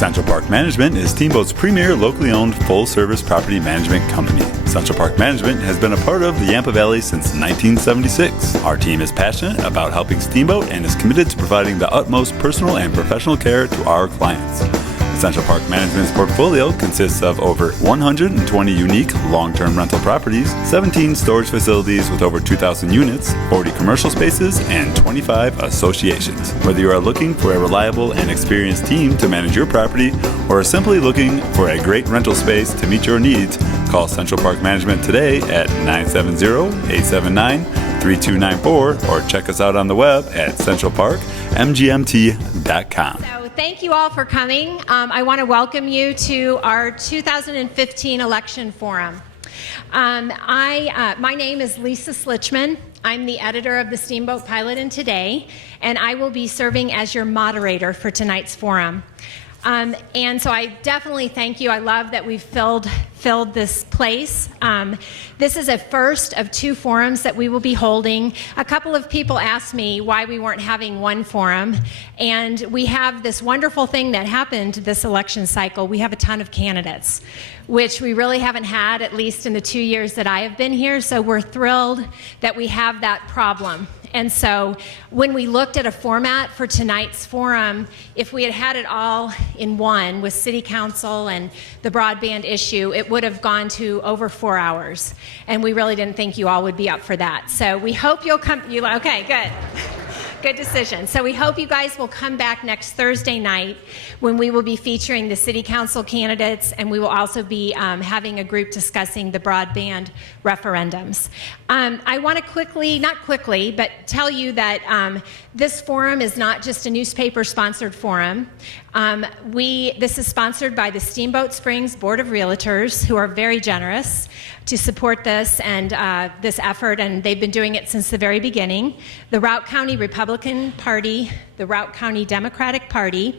Central Park Management is Steamboat's premier locally owned full-service property management company. Central Park Management has been a part of the Yampa Valley since 1976. Our team is passionate about helping Steamboat and is committed to providing the utmost personal and professional care to our clients. Central Park Management's portfolio consists of over 120 unique long-term rental properties, 17 storage facilities with over 2,000 units, 40 commercial spaces, and 25 associations. Whether you are looking for a reliable and experienced team to manage your property or are simply looking for a great rental space to meet your needs, call Central Park Management today at 970-879-3294 or check us out on the web at centralparkmgmt.com. Thank you all for coming. I want to welcome you to our 2015 election forum. My name is Lisa Slitchman. I'm the editor of the Steamboat Pilot and Today, and I will be serving as your moderator for tonight's forum. And so I definitely thank you. I love that we've filled this place. This is a first of two forums that we will be holding. A couple of people asked me why we weren't having one forum, and we have this wonderful thing that happened this election cycle. We have a ton of candidates, which we really haven't had, at least in the 2 years that I have been here, so we're thrilled that we have that problem. And so when we looked at a format for tonight's forum, if we had had it all in one with City Council and the broadband issue, it would have gone to over 4 hours. And we really didn't think you all would be up for that. So we hope you'll come. Okay, good. Good decision. So we hope you guys will come back next Thursday night when we will be featuring the City Council candidates, and we will also be having a group discussing the broadband referendums. I want to but tell you that this forum is not just a newspaper-sponsored forum. This is sponsored by the Steamboat Springs Board of Realtors, who are very generous to support this and this effort, and they've been doing it since the very beginning. The Routt County Republican Party, the Routt County Democratic Party,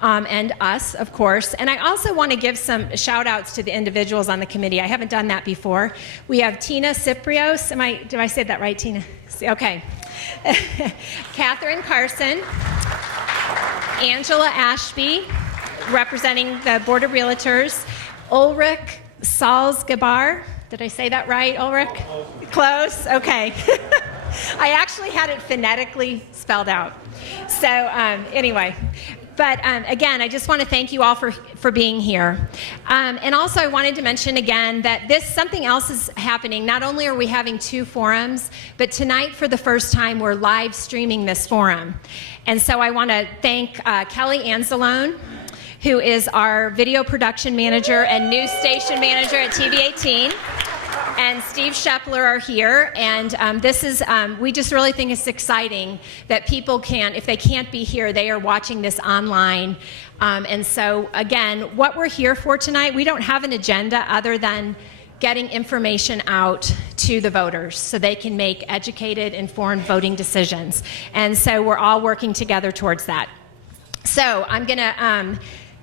and us, of course. And I also want to give some shout-outs to the individuals on the committee. I haven't done that before. We have Tina Ciprios. Did I say that right, Tina? Okay. Catherine Carson, Angela Ashby, representing the Board of Realtors, Ulrich Salzgeber. Did I say that right, Ulrich? Close? Okay. I actually had it phonetically spelled out. So anyway. But again, I just want to thank you all for being here. And also I wanted to mention again that something else is happening. Not only are we having two forums, but tonight for the first time we're live streaming this forum. And so I want to thank Kelly Anzalone, who is our video production manager and news station manager at TV18. And Steve Shepler are here, and we just really think it's exciting that people can, if they can't be here, they are watching this online. And so, again, what we're here for tonight, we don't have an agenda other than getting information out to the voters so they can make educated, informed voting decisions. And so we're all working together towards that. So I'm going to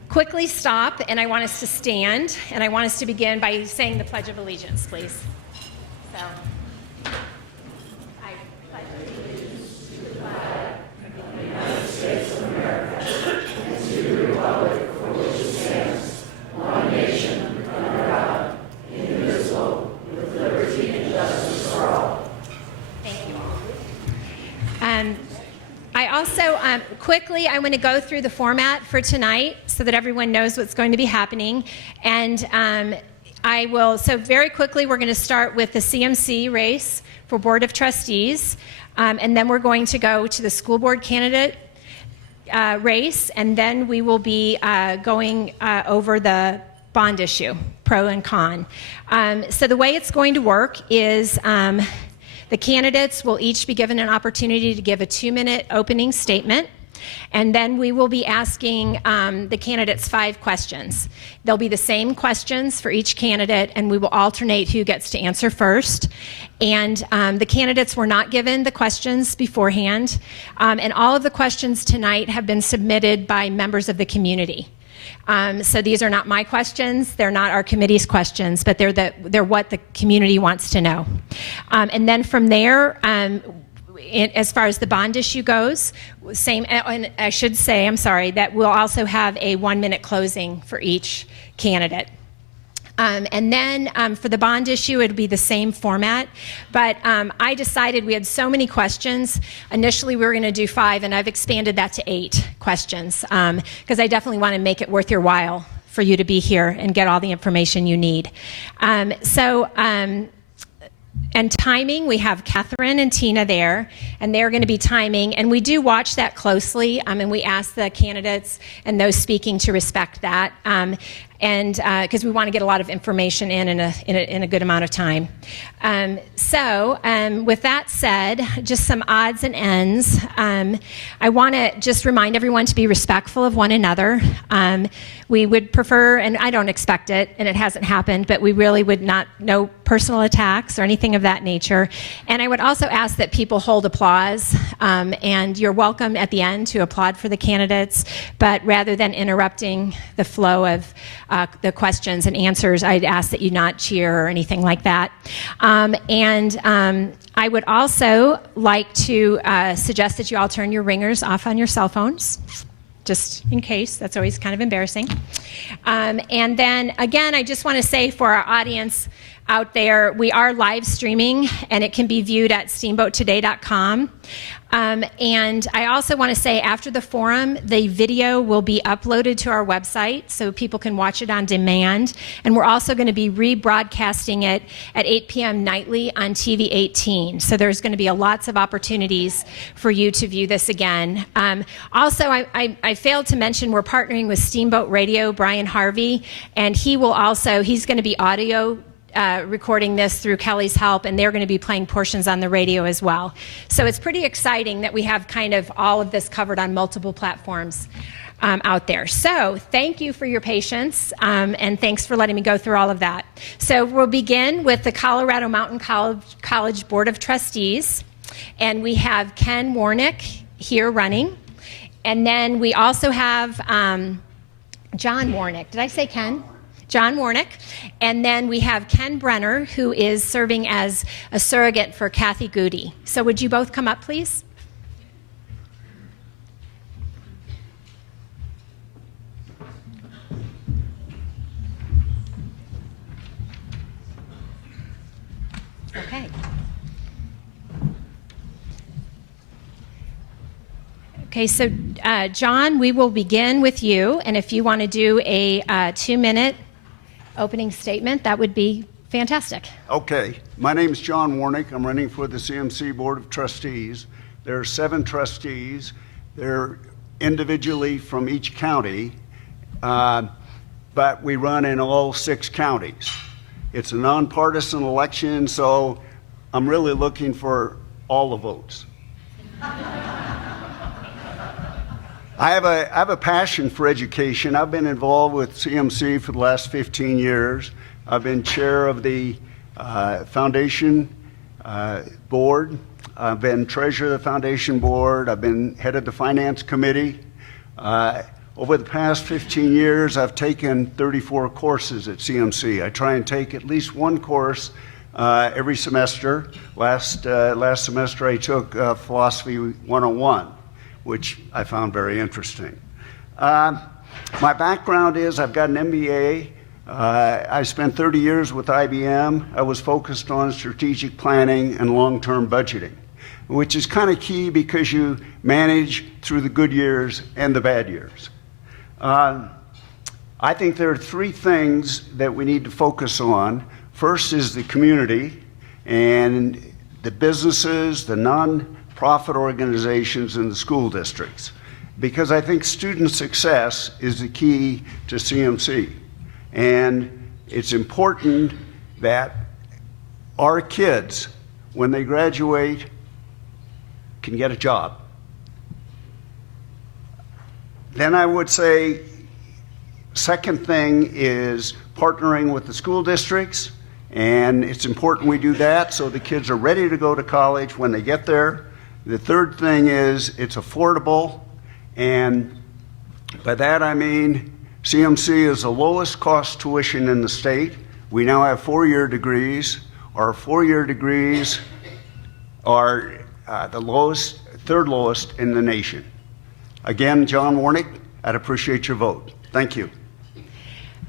quickly stop, and I want us to stand, and I want us to begin by saying the Pledge of Allegiance, please. So, I pledge allegiance to the flag of the United States of America and to the republic for which it stands, one nation, under God, indivisible, with liberty and justice for all. Thank you all. I also, quickly, I want to go through the format for tonight so that everyone knows what's going to be happening. And so very quickly, we're going to start with the CMC race for Board of Trustees. And then we're going to go to the school board candidate race. And then we will be going over the bond issue, pro and con. So the way it's going to work is the candidates will each be given an opportunity to give a 2-minute opening statement, and then we will be asking the candidates 5 questions. They'll be the same questions for each candidate, and we will alternate who gets to answer first. And the candidates were not given the questions beforehand, and all of the questions tonight have been submitted by members of the community. So these are not my questions, they're not our committee's questions, but they're what the community wants to know. And then from there, as far as the bond issue goes, same, and I should say, I'm sorry, that we'll also have a 1-minute closing for each candidate. And then for the bond issue, it'd be the same format. But I decided we had so many questions. Initially, we were going to do 5, and I've expanded that to 8 questions because I definitely want to make it worth your while for you to be here and get all the information you need. And timing, we have Catherine and Tina there, and they're going to be timing. And we do watch that closely, and we ask the candidates and those speaking to respect that, and because we want to get a lot of information in a good amount of time. With that said, just some odds and ends. I want to just remind everyone to be respectful of one another. We would prefer, and I don't expect it, and it hasn't happened, but we really would not know personal attacks or anything of that nature. And I would also ask that people hold applause, and you're welcome at the end to applaud for the candidates, but rather than interrupting the flow of the questions and answers, I'd ask that you not cheer or anything like that. I would also like to suggest that you all turn your ringers off on your cell phones, just in case. That's always kind of embarrassing. And then, again, I just want to say for our audience out there, we are live streaming, and it can be viewed at steamboattoday.com. And I also want to say after the forum, the video will be uploaded to our website so people can watch it on demand. And we're also going to be rebroadcasting it at 8 p.m. nightly on TV 18. So there's going to be lots of opportunities for you to view this again. Also, I failed to mention we're partnering with Steamboat Radio, Brian Harvey, and he's going to be audio recording this through Kelly's help, and they're going to be playing portions on the radio as well. So it's pretty exciting that we have kind of all of this covered on multiple platforms out there. So thank you for your patience, and thanks for letting me go through all of that. So we'll begin with the Colorado Mountain College Board of Trustees, and we have Ken Warnick here running, and then we also have John Warnick. Did I say Ken? John Warnick, and then we have Ken Brenner, who is serving as a surrogate for Kathy Goody. So would you both come up, please? Okay. Okay, so John, we will begin with you, and if you want to do a 2-minute opening statement, that would be fantastic. Okay. My name is John Warnick. I'm running for the CMC Board of Trustees. There are 7 trustees. They're individually from each county, but we run in all 6 counties. It's a nonpartisan election, so I'm really looking for all the votes. I have a passion for education. I've been involved with CMC for the last 15 years. I've been chair of the foundation board. I've been treasurer of the foundation board. I've been head of the finance committee. Over the past 15 years, I've taken 34 courses at CMC. I try and take at least one course every semester. Last semester, I took Philosophy 101. Which I found very interesting. My background is I've got an MBA. I spent 30 years with IBM. I was focused on strategic planning and long-term budgeting, which is kind of key because you manage through the good years and the bad years. I think there are 3 things that we need to focus on. First is the community and the businesses, the non-profit organizations, and the school districts, because I think student success is the key to CMC. And it's important that our kids, when they graduate, can get a job. Then I would say, second thing is partnering with the school districts, and it's important we do that so the kids are ready to go to college when they get there. The third thing is it's affordable, and by that I mean CMC is the lowest cost tuition in the state. We now have 4-year degrees. Our 4-year degrees are third lowest in the nation. Again, John Warnick, I'd appreciate your vote. Thank you.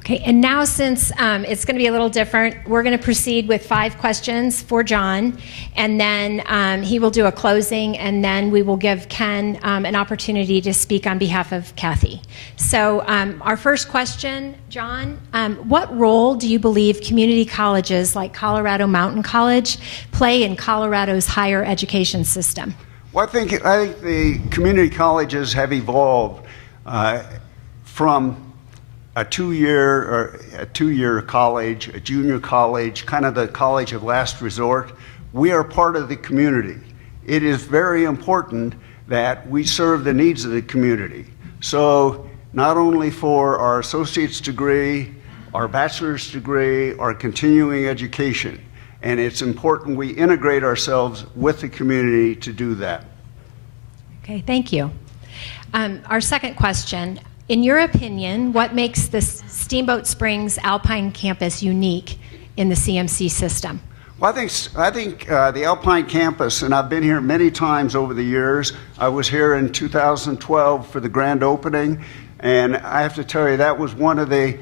Okay, and now since it's going to be a little different, we're going to proceed with 5 questions for John, and then he will do a closing, and then we will give Ken an opportunity to speak on behalf of Kathy. So our first question, John, what role do you believe community colleges like Colorado Mountain College play in Colorado's higher education system? Well, I think the community colleges have evolved from a two-year college, a junior college, kind of the college of last resort. We are part of the community. It is very important that we serve the needs of the community. So not only for our associate's degree, our bachelor's degree, our continuing education, and it's important we integrate ourselves with the community to do that. Okay, thank you. Our second question. In your opinion, what makes the Steamboat Springs Alpine campus unique in the CMC system? Well, I think the Alpine campus, and I've been here many times over the years. I was here in 2012 for the grand opening, and I have to tell you that was one of the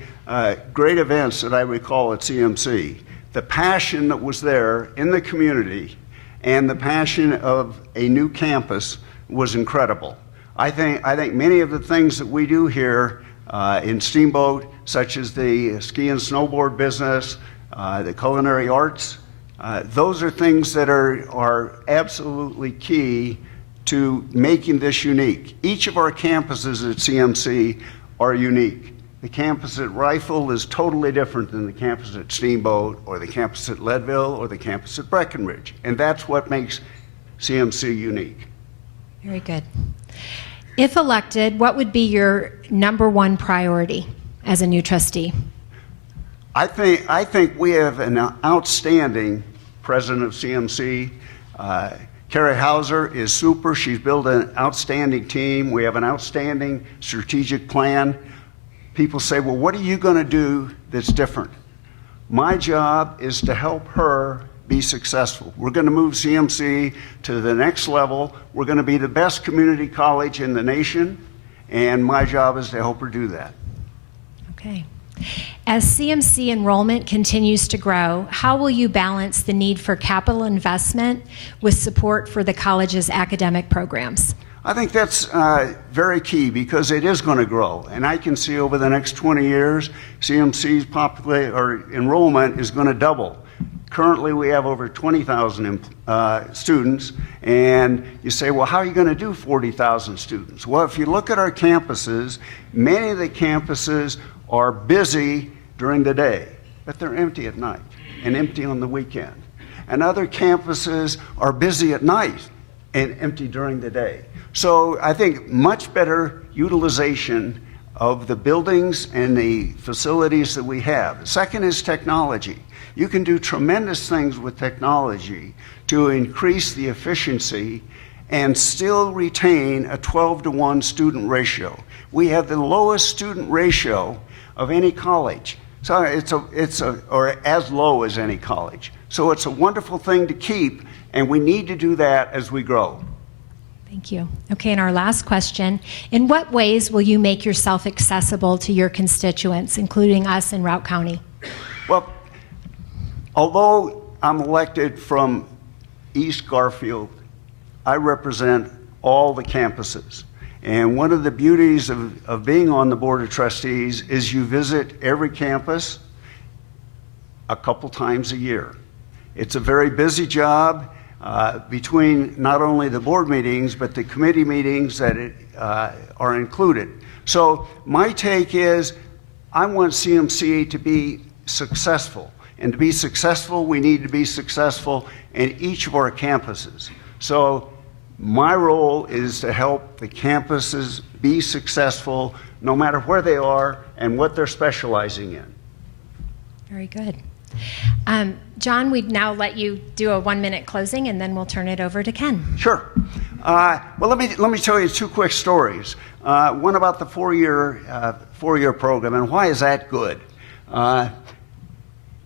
great events that I recall at CMC. The passion that was there in the community and the passion of a new campus was incredible. I think many of the things that we do here in Steamboat, such as the ski and snowboard business, the culinary arts, those are things that are absolutely key to making this unique. Each of our campuses at CMC are unique. The campus at Rifle is totally different than the campus at Steamboat or the campus at Leadville or the campus at Breckenridge, and that's what makes CMC unique. Very good. If elected, what would be your number one priority as a new trustee? I think we have an outstanding president of CMC. Carrie Hauser is super. She's built an outstanding team. We have an outstanding strategic plan. People say, well, what are you going to do that's different? My job is to help her be successful. We're going to move CMC to the next level. We're going to be the best community college in the nation, and my job is to help her do that. Okay. As CMC enrollment continues to grow, how will you balance the need for capital investment with support for the college's academic programs? I think that's very key because it is going to grow, and I can see over the next 20 years, CMC's enrollment is going to double. Currently, we have over 20,000 students, and you say, well, how are you going to do 40,000 students? Well, if you look at our campuses, many of the campuses are busy during the day, but they're empty at night and empty on the weekend. And other campuses are busy at night and empty during the day. So I think much better utilization of the buildings and the facilities that we have. Second is technology. You can do tremendous things with technology to increase the efficiency and still retain a 12-to-1 student ratio. We have the lowest student ratio of any college. So or as low as any college. So it's a wonderful thing to keep, and we need to do that as we grow. Thank you. Okay, and our last question. In what ways will you make yourself accessible to your constituents, including us in Routt County? Well, although I'm elected from East Garfield, I represent all the campuses. And one of the beauties of being on the Board of Trustees is you visit every campus a couple times a year. It's a very busy job between not only the board meetings, but the committee meetings that are included. So my take is I want CMC to be successful. And to be successful, we need to be successful in each of our campuses. So my role is to help the campuses be successful no matter where they are and what they're specializing in. Very good. John, we'd now let you do a 1-minute closing, and then we'll turn it over to Ken. Sure. Well, let me tell you 2 quick stories. One about the four-year program, and why is that good?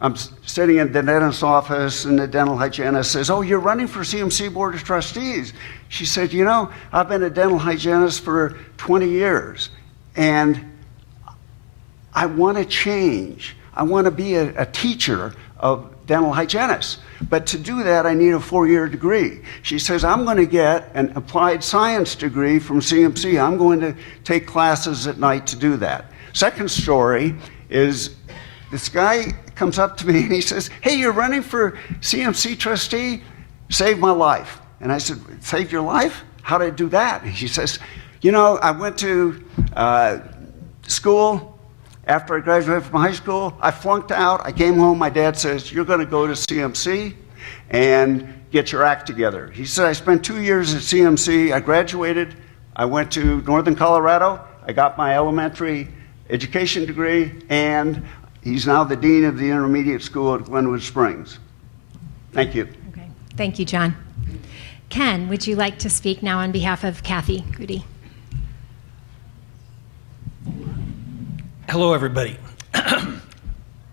I'm sitting in the dentist's office, and the dental hygienist says, "Oh, you're running for CMC Board of Trustees." She said, "You know, I've been a dental hygienist for 20 years, and I want to change. I want to be a teacher of dental hygienists. But to do that, I need a 4-year degree." She says, "I'm going to get an applied science degree from CMC. I'm going to take classes at night to do that." Second story is this guy comes up to me and he says, "Hey, you're running for CMC trustee? Saved my life." And I said, "Saved your life? How did I do that?" And he says, "You know, I went to school. After I graduated from high school, I flunked out. I came home. My dad says, 'You're going to go to CMC and get your act together.' He said, I spent 2 years at CMC. I graduated. I went to Northern Colorado. I got my elementary education degree, and he's now the dean of the intermediate school at Glenwood Springs." Thank you. Okay. Thank you, John. Ken, would you like to speak now on behalf of Kathy Goody? Hello, everybody.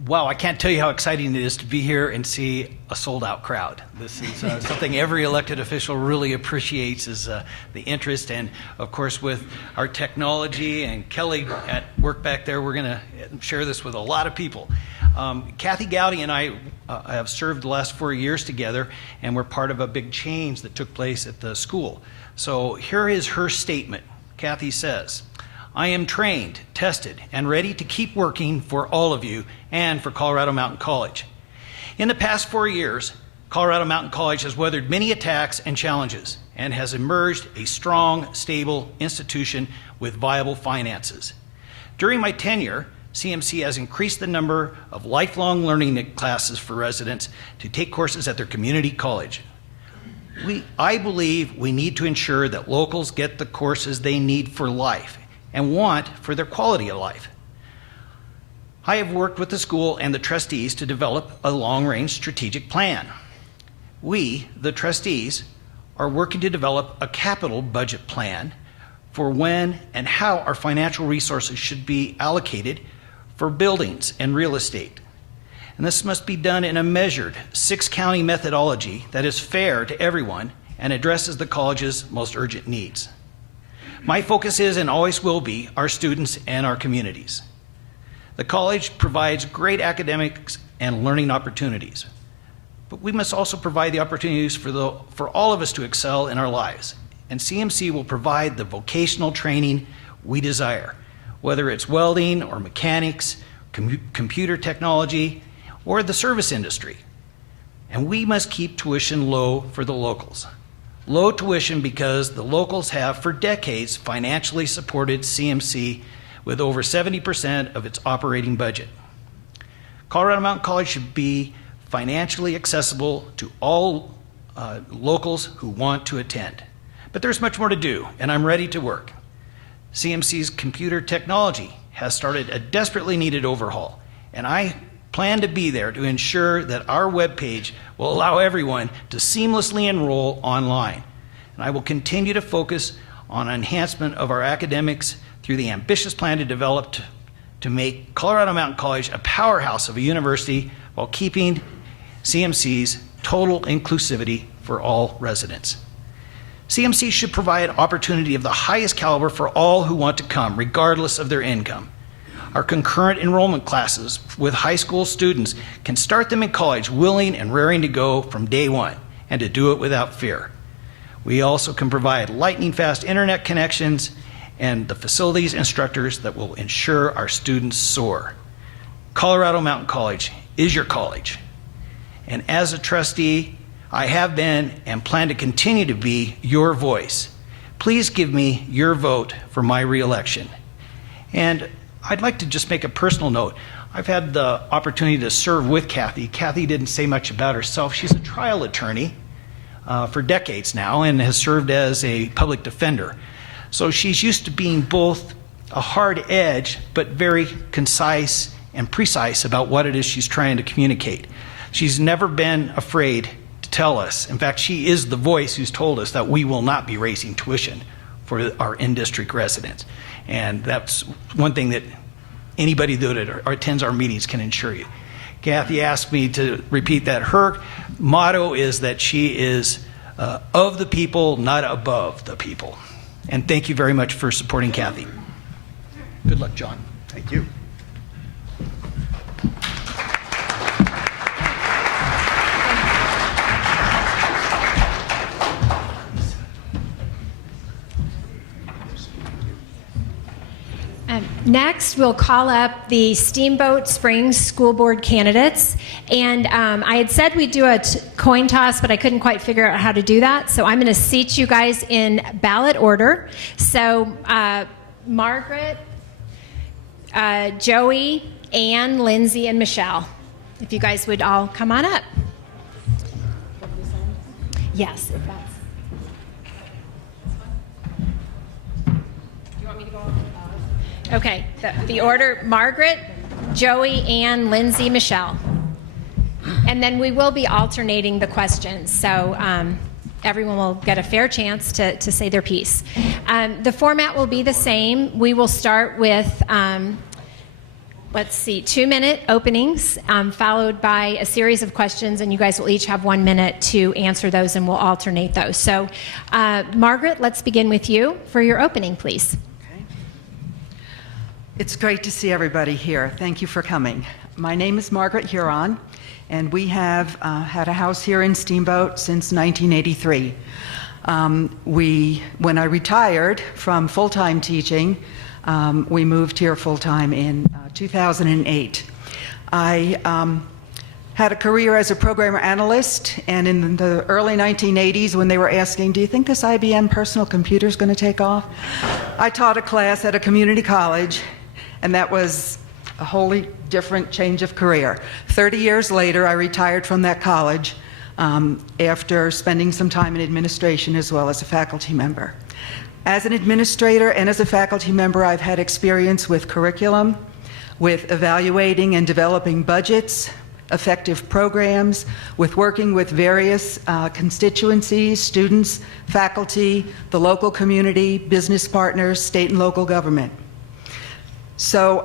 Wow, I can't tell you how exciting it is to be here and see a sold-out crowd. This is something every elected official really appreciates, is the interest. And, of course, with our technology and Kelly at work back there, we're going to share this with a lot of people. Kathy Gowdy and I have served the last 4 years together, and we're part of a big change that took place at the school. So here is her statement. Kathy says, "I am trained, tested, and ready to keep working for all of you and for Colorado Mountain College. In the past 4 years, Colorado Mountain College has weathered many attacks and challenges and has emerged a strong, stable institution with viable finances. During my tenure, CMC has increased the number of lifelong learning classes for residents to take courses at their community college. I believe we need to ensure that locals get the courses they need for life and want for their quality of life. I have worked with the school and the trustees to develop a long-range strategic plan. We, the trustees, are working to develop a capital budget plan for when and how our financial resources should be allocated for buildings and real estate. And this must be done in a measured 6-county methodology that is fair to everyone and addresses the college's most urgent needs. My focus is and always will be our students and our communities. The college provides great academics and learning opportunities, but we must also provide the opportunities for all of us to excel in our lives. And CMC will provide the vocational training we desire, whether it's welding or mechanics, computer technology, or the service industry. And we must keep tuition low for the locals. Low tuition because the locals have for decades financially supported CMC with over 70% of its operating budget. Colorado Mountain College should be financially accessible to all locals who want to attend. But there's much more to do, and I'm ready to work. CMC's computer technology has started a desperately needed overhaul, and I plan to be there to ensure that our webpage will allow everyone to seamlessly enroll online. And I will continue to focus on enhancement of our academics through the ambitious plan to make Colorado Mountain College a powerhouse of a university while keeping CMC's total inclusivity for all residents. CMC should provide opportunity of the highest caliber for all who want to come, regardless of their income. Our concurrent enrollment classes with high school students can start them in college willing and raring to go from day one, and to do it without fear. We also can provide lightning-fast internet connections and the facilities instructors that will ensure our students soar. Colorado Mountain College is your college. And as a trustee, I have been and plan to continue to be your voice. Please give me your vote for my reelection. And I'd like to just make a personal note. I've had the opportunity to serve with Kathy. Kathy didn't say much about herself. She's a trial attorney for decades now and has served as a public defender. So she's used to being both a hard edge, but very concise and precise about what it is she's trying to communicate. She's never been afraid to tell us. In fact, she is the voice who's told us that we will not be raising tuition for our in-district residents. And that's one thing that anybody that attends our meetings can assure you. Kathy asked me to repeat that. Her motto is that she is of the people, not above the people. And thank you very much for supporting Kathy. Good luck, John. Thank you. Next, we'll call up the Steamboat Springs School Board candidates. And I had said we'd do a coin toss, but I couldn't quite figure out how to do that. So I'm going to seat you guys in ballot order. So Margaret, Joey, Ann, Lindsay, and Michelle. If you guys would all come on up. Yes, if that's. Okay, the order: Margaret, Joey, Ann, Lindsay, Michelle. And then we will be alternating the questions, so everyone will get a fair chance to say their piece. The format will be the same. We will start with, 2-minute openings, followed by a series of questions, and you guys will each have 1 minute to answer those, and we'll alternate those. So, Margaret, let's begin with you for your opening, please. It's great to see everybody here. Thank you for coming. My name is Margaret Huron, and we have had a house here in Steamboat since 1983. When I retired from full-time teaching, we moved here full-time in 2008. I had a career as a programmer analyst, and in the early 1980s, when they were asking, do you think this IBM personal computer is going to take off? I taught a class at a community college, and that was a wholly different change of career. 30 years later, I retired from that college after spending some time in administration as well as a faculty member. As an administrator and as a faculty member, I've had experience with curriculum, with evaluating and developing budgets, effective programs, with working with various constituencies, students, faculty, the local community, business partners, state and local government. So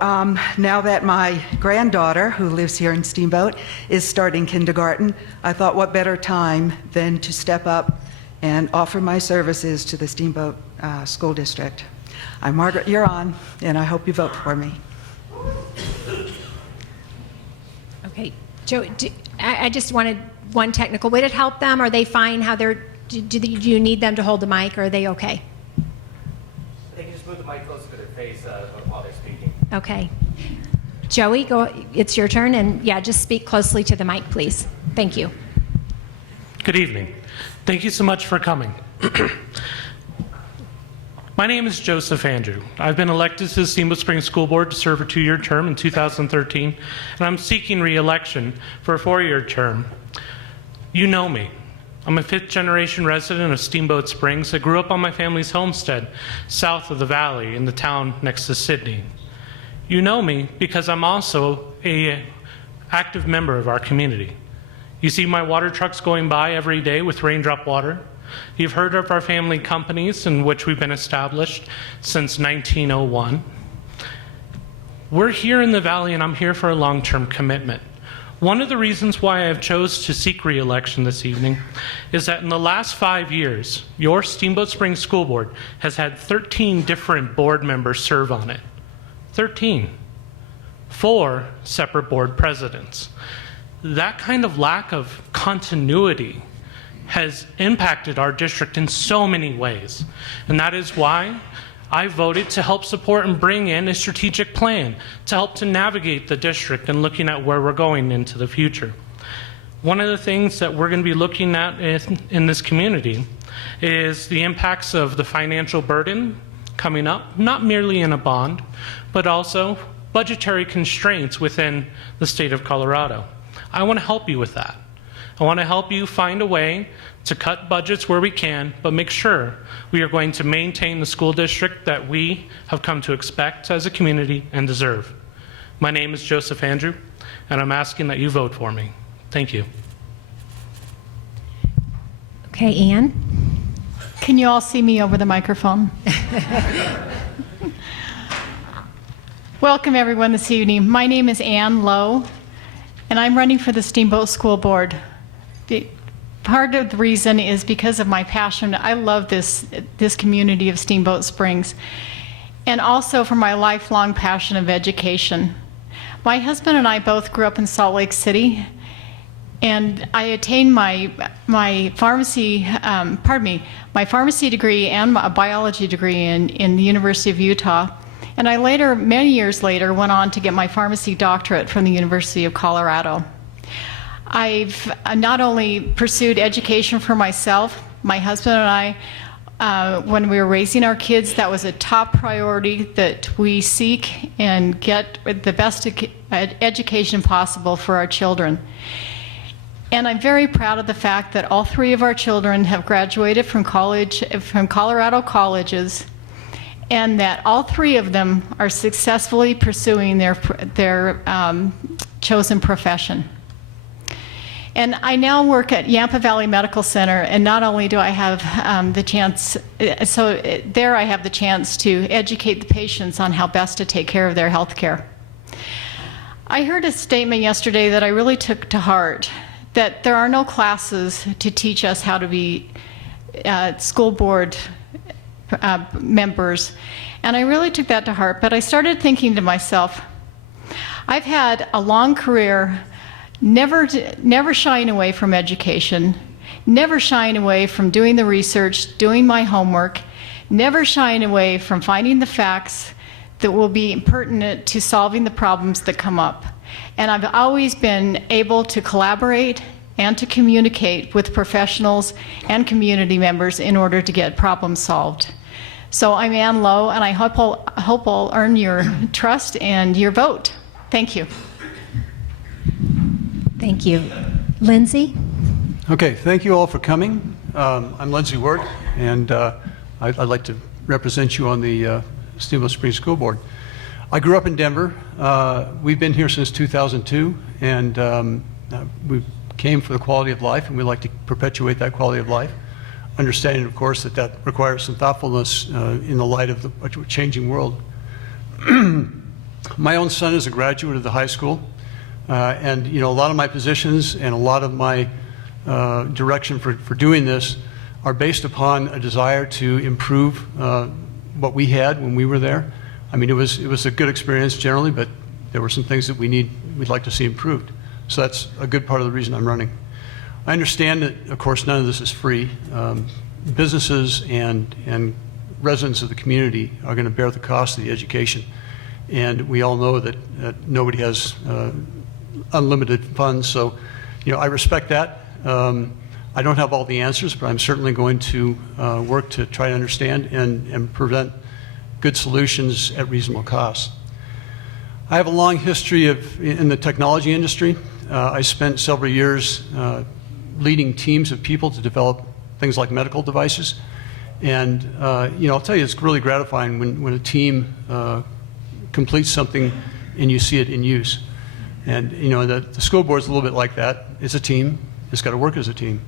now that my granddaughter, who lives here in Steamboat, is starting kindergarten, I thought what better time than to step up and offer my services to the Steamboat School District. I'm Margaret Huron, and I hope you vote for me. Okay, Joe, I just wanted one technical. Would it help them? Are they fine? Do you need them to hold the mic, or are they okay? They can just move the mic closer to their face while they're speaking. Okay. Joey, go. It's your turn, and yeah, just speak closely to the mic, please. Thank you. Good evening. Thank you so much for coming. My name is Joseph Andrew. I've been elected to the Steamboat Springs School Board to serve a 2-year term in 2013, and I'm seeking re-election for a 4-year term. You know me. I'm a 5th-generation resident of Steamboat Springs. I grew up on my family's homestead south of the valley in the town next to Sydney. You know me because I'm also an active member of our community. You see my water trucks going by every day with raindrop water. You've heard of our family companies in which we've been established since 1901. We're here in the valley, and I'm here for a long-term commitment. One of the reasons why I've chose to seek re-election this evening is that in the last 5 years, your Steamboat Springs School Board has had 13 different board members serve on it. 13. 4 separate board presidents. That kind of lack of continuity has impacted our district in so many ways. And that is why I voted to help support and bring in a strategic plan to help to navigate the district and looking at where we're going into the future. One of the things that we're going to be looking at in this community is the impacts of the financial burden coming up, not merely in a bond, but also budgetary constraints within the state of Colorado. I want to help you with that. I want to help you find a way to cut budgets where we can, but make sure we are going to maintain the school district that we have come to expect as a community and deserve. My name is Joseph Andrew, and I'm asking that you vote for me. Thank you. Okay, Ann. Can you all see me over the microphone? Welcome, everyone, this evening. My name is Ann Lowe, and I'm running for the Steamboat School Board. Part of the reason is because of my passion. I love this community of Steamboat Springs, and also for my lifelong passion of education. My husband and I both grew up in Salt Lake City, and I attained my pharmacy degree and a biology degree in the University of Utah. And I later, many years later, went on to get my pharmacy doctorate from the University of Colorado. I've not only pursued education for myself, my husband and I, when we were raising our kids, that was a top priority, that we seek and get the best education possible for our children. And I'm very proud of the fact that all three of our children have graduated from Colorado colleges, and that all three of them are successfully pursuing their chosen profession. And I now work at Yampa Valley Medical Center, and not only do I have the chance, there I have the chance to educate the patients on how best to take care of their health care. I heard a statement yesterday that I really took to heart, that there are no classes to teach us how to be school board members. And I really took that to heart, but I started thinking to myself, I've had a long career never shying away from education, never shying away from doing the research, doing my homework, never shying away from finding the facts that will be pertinent to solving the problems that come up. And I've always been able to collaborate and to communicate with professionals and community members in order to get problems solved. So I'm Ann Lowe, and I hope I'll earn your trust and your vote. Thank you. Thank you. Lindsay? Okay, thank you all for coming. I'm Lindsay Wirt, and I'd like to represent you on the Steamboat Springs School Board. I grew up in Denver. We've been here since 2002, and we came for the quality of life, and we like to perpetuate that quality of life, understanding, of course, that requires some thoughtfulness in the light of the changing world. My own son is a graduate of the high school. And a lot of my positions and a lot of my direction for doing this are based upon a desire to improve what we had when we were there. I mean, it was a good experience generally, but there were some things that we'd like to see improved. So that's a good part of the reason I'm running. I understand that, of course, none of this is free. Businesses and residents of the community are going to bear the cost of the education. And we all know that nobody has unlimited funds, so I respect that. I don't have all the answers, but I'm certainly going to work to try to understand and prevent good solutions at reasonable costs. I have a long history in the technology industry. I spent several years leading teams of people to develop things like medical devices, and I'll tell you, it's really gratifying when a team completes something and you see it in use. And the school board's a little bit like that. It's a team. It's got to work as a team.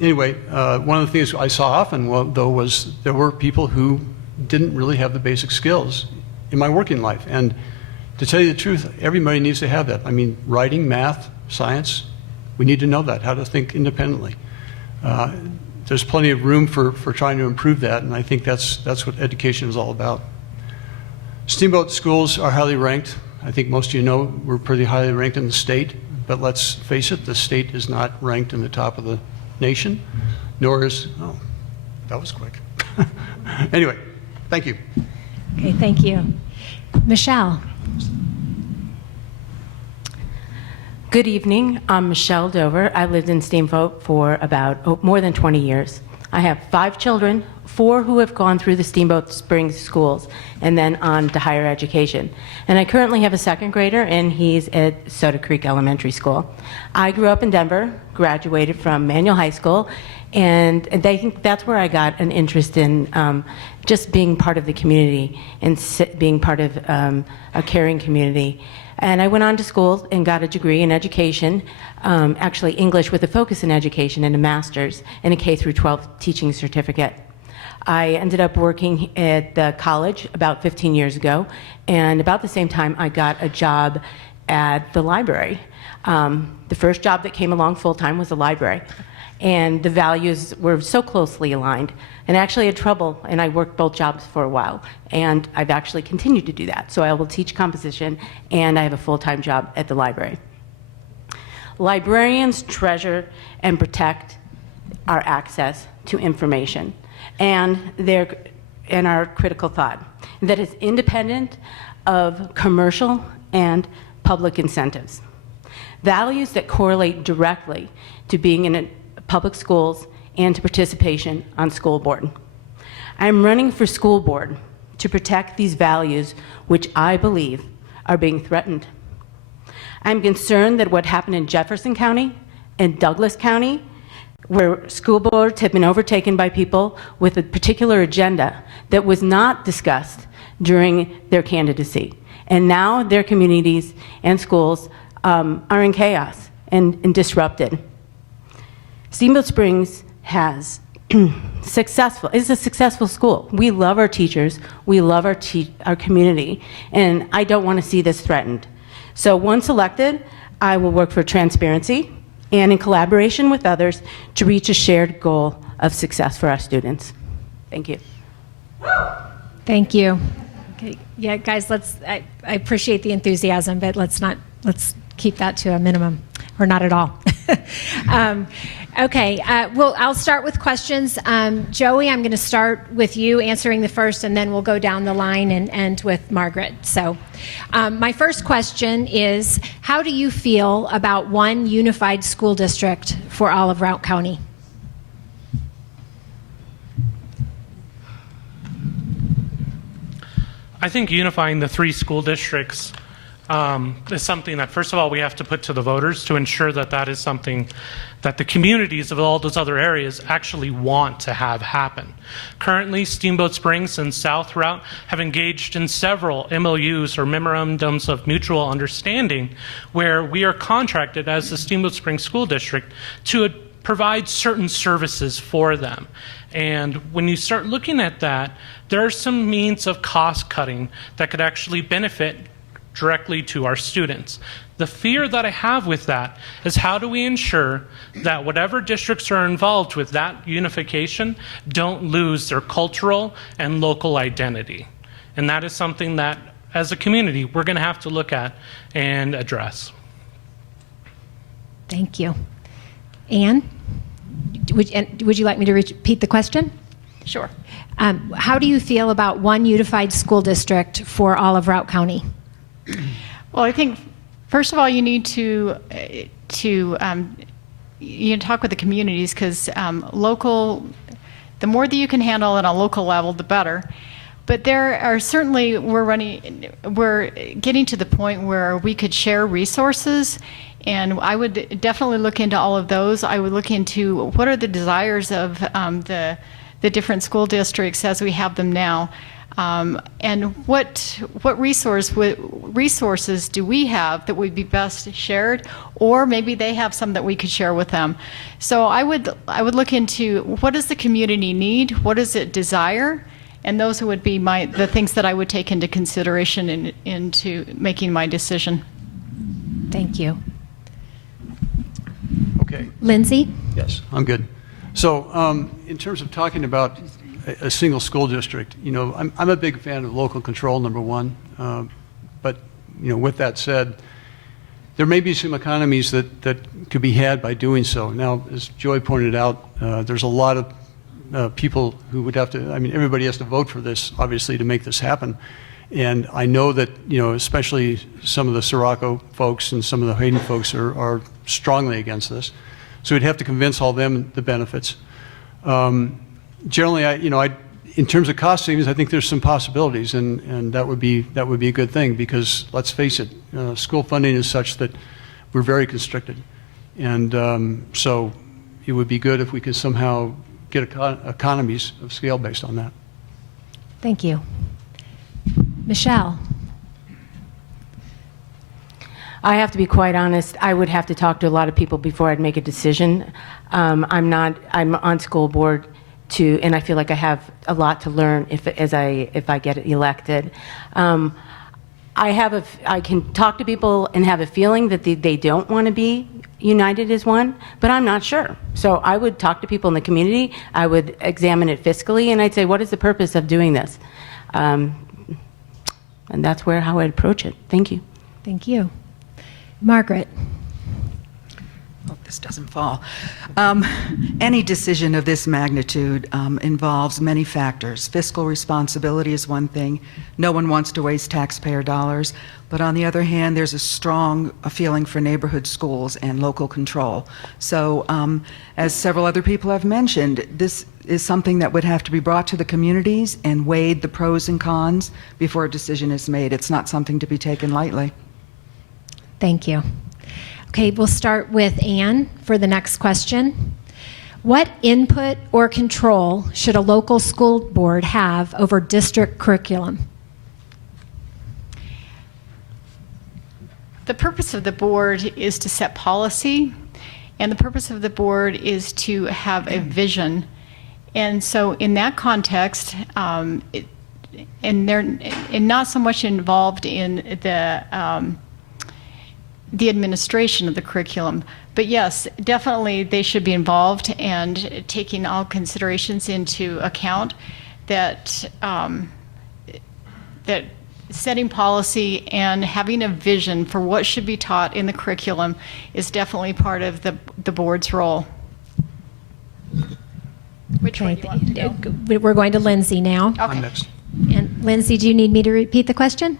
Anyway, one of the things I saw often, though, was there were people who didn't really have the basic skills in my working life. And to tell you the truth, everybody needs to have that. I mean, writing, math, science, we need to know that, how to think independently. There's plenty of room for trying to improve that, and I think that's what education is all about. Steamboat schools are highly ranked. I think most of you know we're pretty highly ranked in the state, but let's face it, the state is not ranked in the top of the nation, nor is, oh, that was quick. Anyway, thank you. Okay, thank you. Michelle? Good evening. I'm Michelle Dover. I lived in Steamboat for about more than 20 years. I have 5 children, 4 who have gone through the Steamboat Springs schools and then on to higher education. And I currently have a 2nd grader, and he's at Soda Creek Elementary School. I grew up in Denver, graduated from Manual High School, and I think that's where I got an interest in just being part of the community and being part of a caring community. And I went on to school and got a degree in education, actually English with a focus in education, and a master's and a K-12 teaching certificate. I ended up working at the college about 15 years ago, and about the same time I got a job at the library. The first job that came along full-time was the library, and the values were so closely aligned. And I actually had trouble, and I worked both jobs for a while, and I've actually continued to do that. So I will teach composition, and I have a full-time job at the library. Librarians treasure and protect our access to information and our critical thought that is independent of commercial and public incentives. Values that correlate directly to being in public schools and to participation on school board. I'm running for school board to protect these values which I believe are being threatened. I'm concerned that what happened in Jefferson County and Douglas County, where school boards have been overtaken by people with a particular agenda that was not discussed during their candidacy. And now their communities and schools are in chaos and disrupted. Steamboat Springs is a successful school. We love our teachers, we love our community, and I don't want to see this threatened. So once elected, I will work for transparency and in collaboration with others to reach a shared goal of success for our students. Thank you. Thank you. Okay. Yeah, guys, I appreciate the enthusiasm, but let's keep that to a minimum, or not at all. Okay, well, I'll start with questions. Joey, I'm going to start with you answering the first, and then we'll go down the line and end with Margaret. So my first question is, how do you feel about one unified school district for all of Routt County? I think unifying the 3 school districts is something that, first of all, we have to put to the voters to ensure that that is something that the communities of all those other areas actually want to have happen. Currently, Steamboat Springs and South Routt have engaged in several MOUs or memorandums of mutual understanding where we are contracted as the Steamboat Springs School District to provide certain services for them. And when you start looking at that, there are some means of cost cutting that could actually benefit directly to our students. The fear that I have with that is, how do we ensure that whatever districts are involved with that unification don't lose their cultural and local identity? And that is something that, as a community, we're going to have to look at and address. Thank you. Anne, would you like me to repeat the question? Sure. How do you feel about one unified school district for all of Routt County? Well, I think, first of all, you need to talk with the communities, because local, the more that you can handle at a local level, the better. But there are certainly, we're getting to the point where we could share resources, and I would definitely look into all of those. I would look into what are the desires of the different school districts as we have them now. And what resources do we have that would be best shared, or maybe they have some that we could share with them. So I would look into what does the community need, what does it desire, and those would be the things that I would take into consideration into making my decision. Thank you. Okay. Lindsay? Yes, I'm good. So in terms of talking about a single school district, I'm a big fan of local control, number one. But with that said, there may be some economies that could be had by doing so. Now, as Joy pointed out, there's a lot of people who would have to, everybody has to vote for this, obviously, to make this happen. And I know that, especially some of the Sirocco folks and some of the Hayden folks are strongly against this. So we'd have to convince all them the benefits. Generally, in terms of cost savings, I think there's some possibilities, and that would be a good thing, because let's face it, school funding is such that we're very constricted, and so it would be good if we could somehow get economies of scale based on that. Thank you. Michelle? I have to be quite honest. I would have to talk to a lot of people before I'd make a decision. I'm on school board too, and I feel like I have a lot to learn if I get elected. I can talk to people and have a feeling that they don't want to be united as one, but I'm not sure. So I would talk to people in the community, I would examine it fiscally, and I'd say, what is the purpose of doing this? And that's how I'd approach it. Thank you. Thank you. Margaret. Hope this doesn't fall. Any decision of this magnitude involves many factors. Fiscal responsibility is one thing. No one wants to waste taxpayer dollars. But on the other hand, there's a strong feeling for neighborhood schools and local control. So as several other people have mentioned, this is something that would have to be brought to the communities and weighed the pros and cons before a decision is made. It's not something to be taken lightly. Thank you. Okay, we'll start with Anne for the next question. What input or control should a local school board have over district curriculum? The purpose of the board is to set policy, and the purpose of the board is to have a vision. And so in that context, and not so much involved in the administration of the curriculum, but yes, definitely they should be involved and taking all considerations into account that that setting policy and having a vision for what should be taught in the curriculum is definitely part of the board's role. Which one do you want to go? We're going to Lindsay now. Okay. I'm next. And Lindsay, do you need me to repeat the question?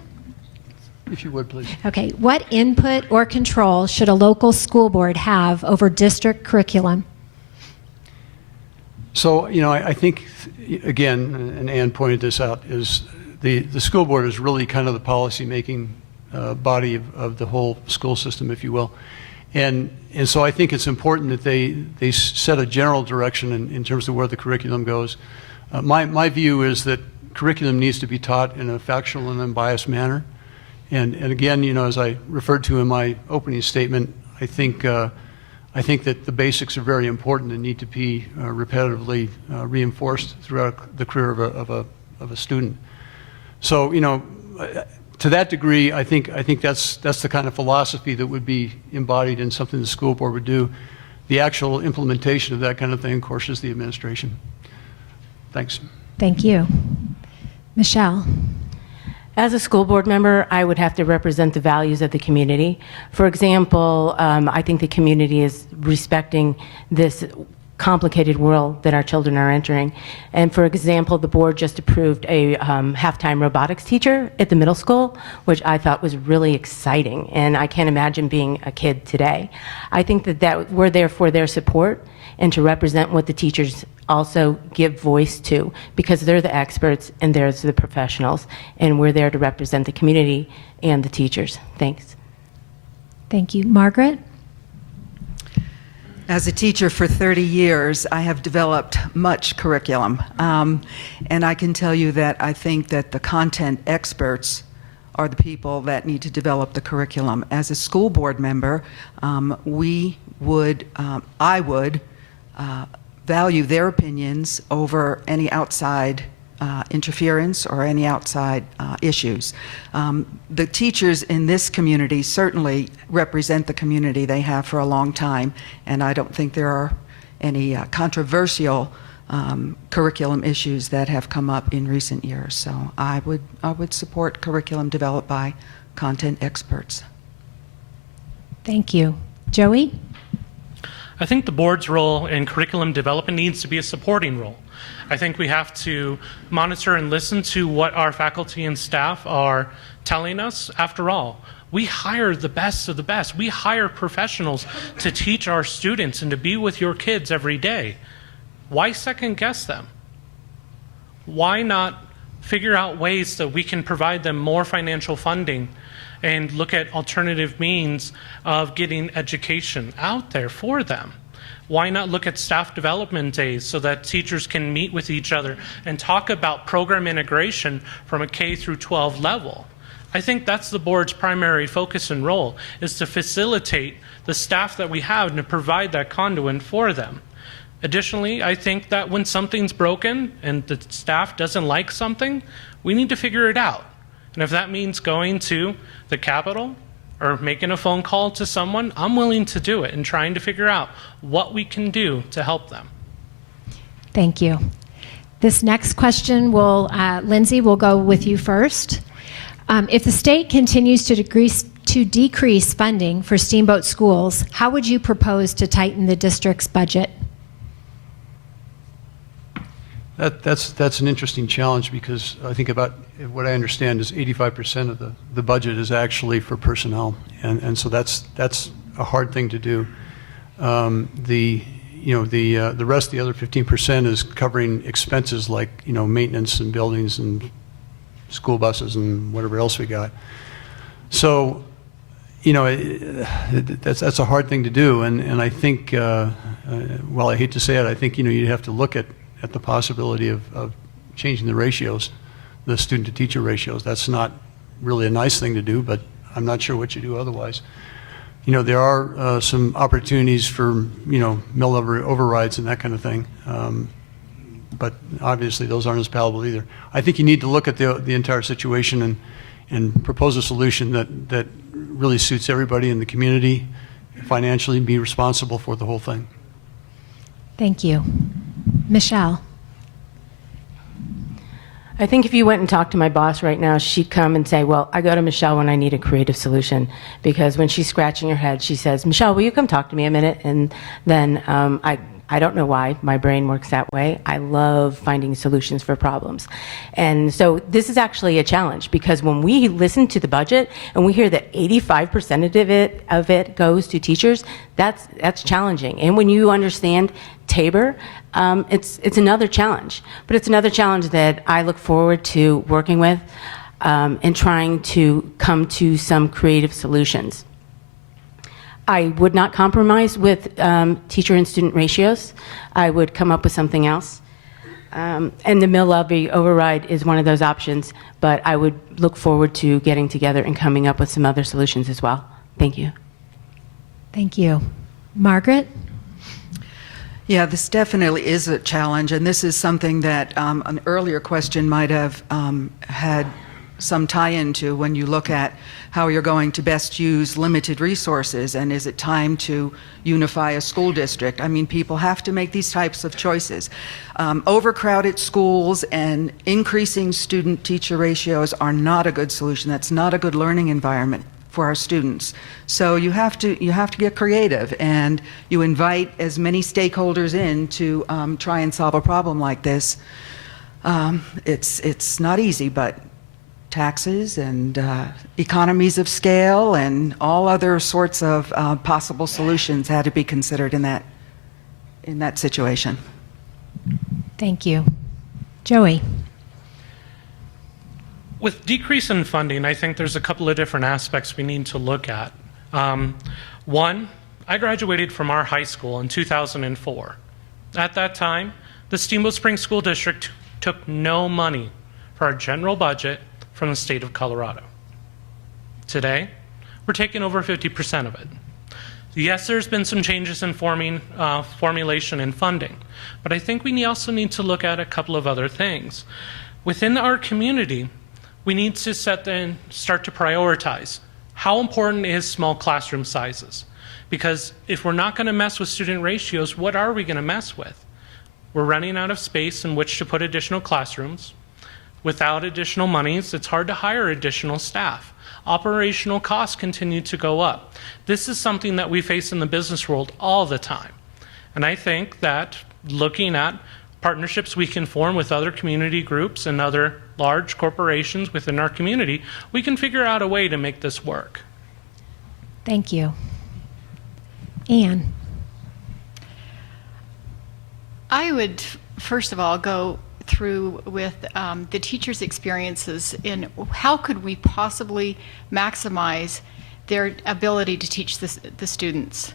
If you would, please. Okay. What input or control should a local school board have over district curriculum? So, I think, again, and Ann pointed this out, is the school board is really kind of the policy-making body of the whole school system, if you will. And so I think it's important that they set a general direction in terms of where the curriculum goes. My view is that curriculum needs to be taught in a factual and unbiased manner. And again, as I referred to in my opening statement, I think that the basics are very important and need to be repetitively reinforced throughout the career of a student. So, to that degree, I think that's the kind of philosophy that would be embodied in something the school board would do. The actual implementation of that kind of thing, of course, is the administration. Thanks. Thank you. Michelle. As a school board member, I would have to represent the values of the community. For example, I think the community is respecting this complicated world that our children are entering. And for example, the board just approved a half-time robotics teacher at the middle school, which I thought was really exciting. And I can't imagine being a kid today. I think that we're there for their support and to represent what the teachers also give voice to, because they're the experts and they're the professionals, and we're there to represent the community and the teachers. Thanks. Thank you. Margaret? As a teacher for 30 years, I have developed much curriculum. And I can tell you that I think that the content experts are the people that need to develop the curriculum. As a school board member, I would value their opinions over any outside interference or any outside issues. The teachers in this community certainly represent the community they have for a long time, and I don't think there are any controversial curriculum issues that have come up in recent years. So I would support curriculum developed by content experts. Thank you. Joey? I think the board's role in curriculum development needs to be a supporting role. I think we have to monitor and listen to what our faculty and staff are telling us. After all, we hire the best of the best. We hire professionals to teach our students and to be with your kids every day. Why second guess them? Why not figure out ways that we can provide them more financial funding and look at alternative means of getting education out there for them? Why not look at staff development days so that teachers can meet with each other and talk about program integration from a K through 12 level? I think that's the board's primary focus and role, is to facilitate the staff that we have and to provide that conduit for them. Additionally, I think that when something's broken and the staff doesn't like something, we need to figure it out. And if that means going to the Capitol or making a phone call to someone, I'm willing to do it and trying to figure out what we can do to help them. Thank you. This next question will, Lindsay, will go with you first. If the state continues to decrease funding for Steamboat schools, how would you propose to tighten the district's budget? That's an interesting challenge, because I think about what I understand is 85% of the budget is actually for personnel, and so that's a hard thing to do. The rest, the other 15%, is covering expenses like maintenance and buildings and school buses and whatever else we got. So that's a hard thing to do, and I think well, I hate to say it, I think you'd have to look at the possibility of changing the ratios, the student-to-teacher ratios. That's not really a nice thing to do, but I'm not sure what you do otherwise. There are some opportunities for, mill overrides and that kind of thing, but obviously those aren't as palatable either. I think you need to look at the entire situation and propose a solution that really suits everybody in the community, financially, be responsible for the whole thing. Thank you. Michelle. I think if you went and talked to my boss right now, she'd come and say, well, I go to Michelle when I need a creative solution, because when she's scratching her head, she says, Michelle, will you come talk to me a minute? And then I don't know why my brain works that way. I love finding solutions for problems. And so this is actually a challenge, because when we listen to the budget and we hear that 85% of it goes to teachers, that's challenging. And when you understand Tabor, it's another challenge. But it's another challenge that I look forward to working with and trying to come to some creative solutions. I would not compromise with teacher and student ratios. I would come up with something else. And the mill levy override is one of those options, but I would look forward to getting together and coming up with some other solutions as well. Thank you. Thank you. Margaret? Yeah, this definitely is a challenge, and this is something that an earlier question might have had some tie-in to when you look at how you're going to best use limited resources, and is it time to unify a school district? I mean, people have to make these types of choices. Overcrowded schools and increasing student-teacher ratios are not a good solution. That's not a good learning environment for our students. So you have to get creative, and you invite as many stakeholders in to try and solve a problem like this. It's not easy, but taxes and economies of scale and all other sorts of possible solutions had to be considered in that situation. Thank you. Joey? With decrease in funding, I think there's a couple of different aspects we need to look at. One, I graduated from our high school in 2004. At that time, the Steamboat Springs School District took no money for our general budget from the state of Colorado. Today, we're taking over 50% of it. Yes, there's been some changes in formulation and funding, but I think we also need to look at a couple of other things. Within our community, we need to start to prioritize. How important is small classroom sizes? Because if we're not going to mess with student ratios, what are we going to mess with? We're running out of space in which to put additional classrooms. Without additional monies, it's hard to hire additional staff. Operational costs continue to go up. This is something that we face in the business world all the time. And I think that looking at partnerships we can form with other community groups and other large corporations within our community, we can figure out a way to make this work. Thank you. Anne? I would, first of all, go through with the teachers' experiences in how could we possibly maximize their ability to teach the students.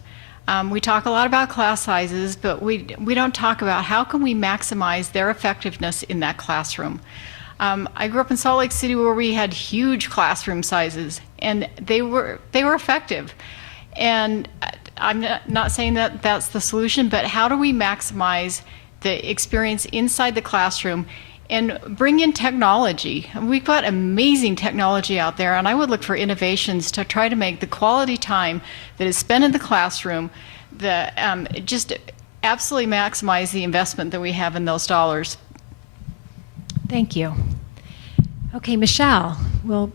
We talk a lot about class sizes, but we don't talk about how can we maximize their effectiveness in that classroom. I grew up in Salt Lake City where we had huge classroom sizes, and they were effective. And I'm not saying that that's the solution, but how do we maximize the experience inside the classroom and bring in technology. We've got amazing technology out there, and I would look for innovations to try to make the quality time that is spent in the classroom just absolutely maximize the investment that we have in those dollars. Thank you. Okay, Michelle, we'll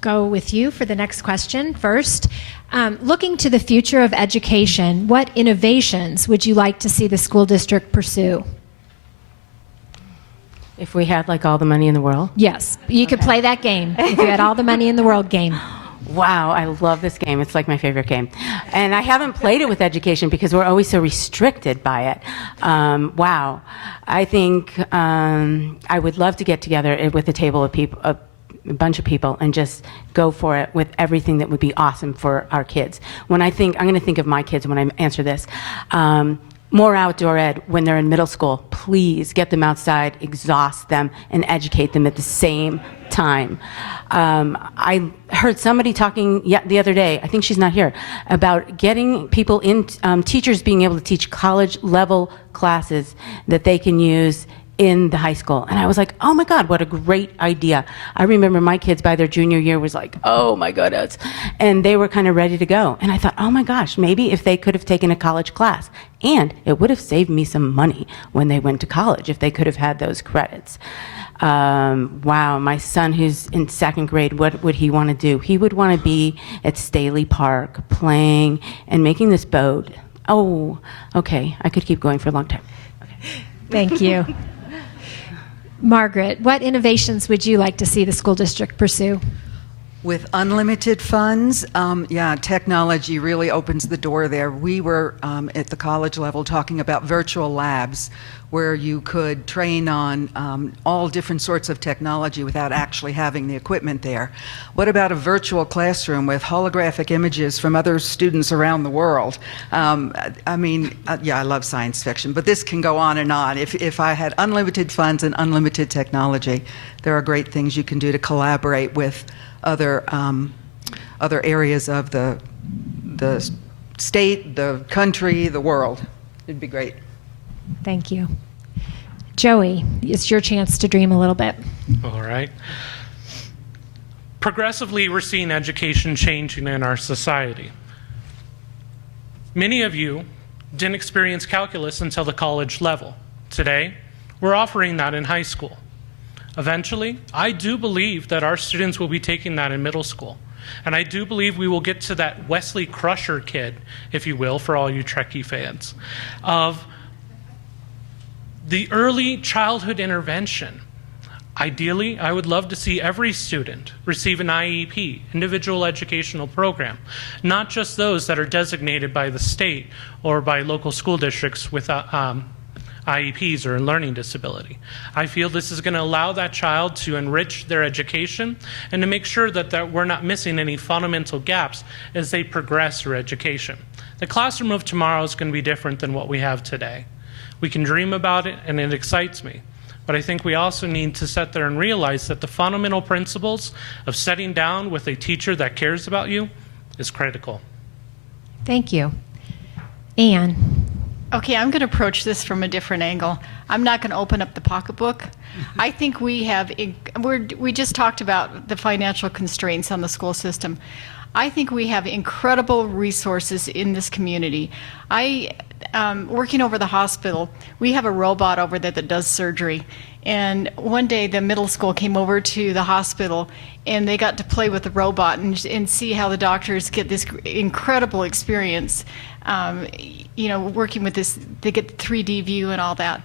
go with you for the next question first. Looking to the future of education, what innovations would you like to see the school district pursue? If we had like all the money in the world. Yes, you could play that game if you had all the money in the world game. Wow, I love this game. It's like my favorite game. And I haven't played it with education because we're always so restricted by it. Wow. I think I would love to get together with a table of people, a bunch of people, and just go for it with everything that would be awesome for our kids. When I'm going to think of my kids when I answer this. More outdoor ed when they're in middle school. Please get them outside, exhaust them, and educate them at the same time. I heard somebody talking the other day, I think she's not here, about getting people in, teachers being able to teach college level classes that they can use in the high school. And I was like, oh my God, what a great idea. I remember my kids by their junior year was like, oh my goodness. And they were kind of ready to go. And I thought, oh my gosh, maybe if they could have taken a college class, and it would have saved me some money when they went to college if they could have had those credits. Wow, my son who's in second grade, what would he want to do? He would want to be at Staley Park playing and making this boat. Oh, okay, I could keep going for a long time. Okay. Thank you. Margaret, what innovations would you like to see the school district pursue? With unlimited funds, technology really opens the door there. We were at the college level talking about virtual labs where you could train on all different sorts of technology without actually having the equipment there. What about a virtual classroom with holographic images from other students around the world? I love science fiction, but this can go on and on. If I had unlimited funds and unlimited technology, there are great things you can do to collaborate with other areas of the state, the country, the world. It'd be great. Thank you. Joey, it's your chance to dream a little bit. All right. Progressively, we're seeing education changing in our society. Many of you didn't experience calculus until the college level. Today, we're offering that in high school. Eventually, I do believe that our students will be taking that in middle school. And I do believe we will get to that Wesley Crusher kid, if you will, for all you Trekkie fans, of the early childhood intervention. Ideally, I would love to see every student receive an IEP, individual educational program, not just those that are designated by the state or by local school districts with IEPs or a learning disability. I feel this is going to allow that child to enrich their education and to make sure that we're not missing any fundamental gaps as they progress through education. The classroom of tomorrow is going to be different than what we have today. We can dream about it, and it excites me. But I think we also need to sit there and realize that the fundamental principles of sitting down with a teacher that cares about you is critical. Thank you. Anne. Okay, I'm going to approach this from a different angle. I'm not going to open up the pocketbook. I think we just talked about the financial constraints on the school system. I think we have incredible resources in this community. Working over the hospital, we have a robot over there that does surgery. And one day the middle school came over to the hospital and they got to play with the robot and see how the doctors get this incredible experience, working with this. They get the 3D view and all that.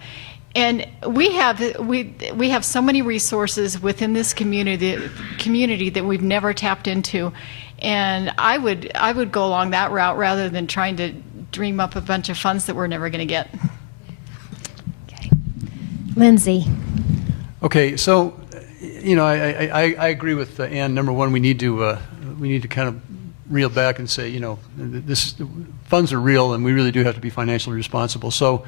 And we have so many resources within this community that we've never tapped into. And I would go along that route rather than trying to dream up a bunch of funds that we're never going to get. Okay. Lindsay. Okay, so, I agree with Ann. Number one, we need to kind of reel back and say, funds are real, and we really do have to be financially responsible. So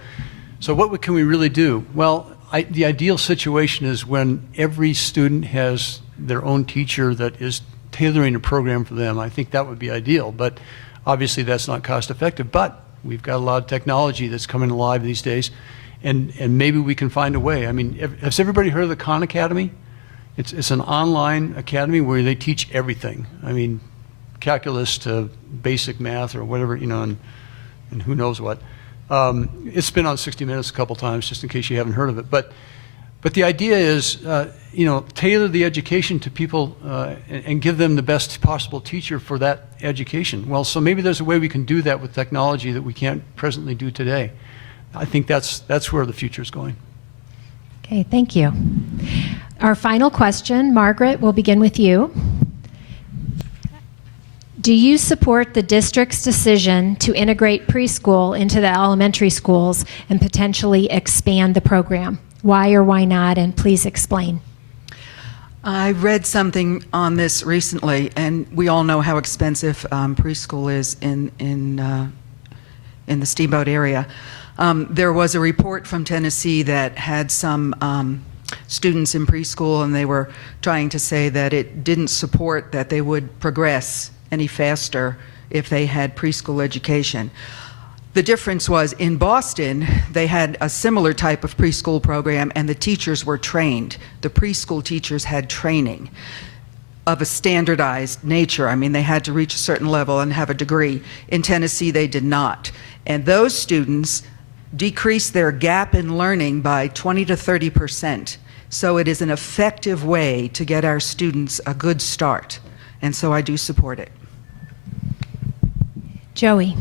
what can we really do? Well, the ideal situation is when every student has their own teacher that is tailoring a program for them. I think that would be ideal, but obviously that's not cost effective. But we've got a lot of technology that's coming alive these days, and maybe we can find a way. I mean, has everybody heard of the Khan Academy? It's an online academy where they teach everything. I mean, calculus to basic math or whatever, and who knows what. It's been on 60 Minutes a couple times, just in case you haven't heard of it. But the idea is, tailor the education to people and give them the best possible teacher for that education. Well, so maybe there's a way we can do that with technology that we can't presently do today. I think that's where the future is going. Okay, thank you. Our final question, Margaret, we'll begin with you. Do you support the district's decision to integrate preschool into the elementary schools and potentially expand the program? Why or why not? And please explain. I read something on this recently, and we all know how expensive preschool is in the Steamboat area. There was a report from Tennessee that had some students in preschool, and they were trying to say that it didn't support that they would progress any faster if they had preschool education. The difference was in Boston, they had a similar type of preschool program, and the teachers were trained. The preschool teachers had training of a standardized nature. I mean, they had to reach a certain level and have a degree. In Tennessee, they did not. And those students decreased their gap in learning by 20 to 30%. So it is an effective way to get our students a good start. And so I do support it. Joey.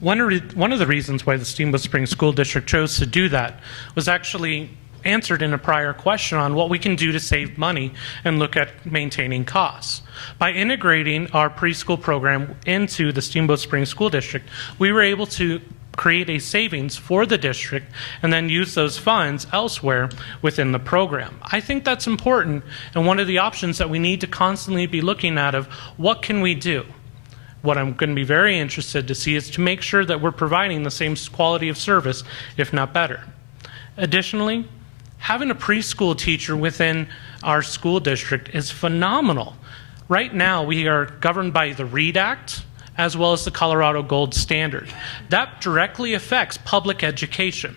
One of the reasons why the Steamboat Springs School District chose to do that was actually answered in a prior question on what we can do to save money and look at maintaining costs. By integrating our preschool program into the Steamboat Springs School District, we were able to create a savings for the district and then use those funds elsewhere within the program. I think that's important, and one of the options that we need to constantly be looking at of what can we do. What I'm going to be very interested to see is to make sure that we're providing the same quality of service, if not better. Additionally, having a preschool teacher within our school district is phenomenal. Right now, we are governed by the READ Act, as well as the Colorado Gold Standard. That directly affects public education.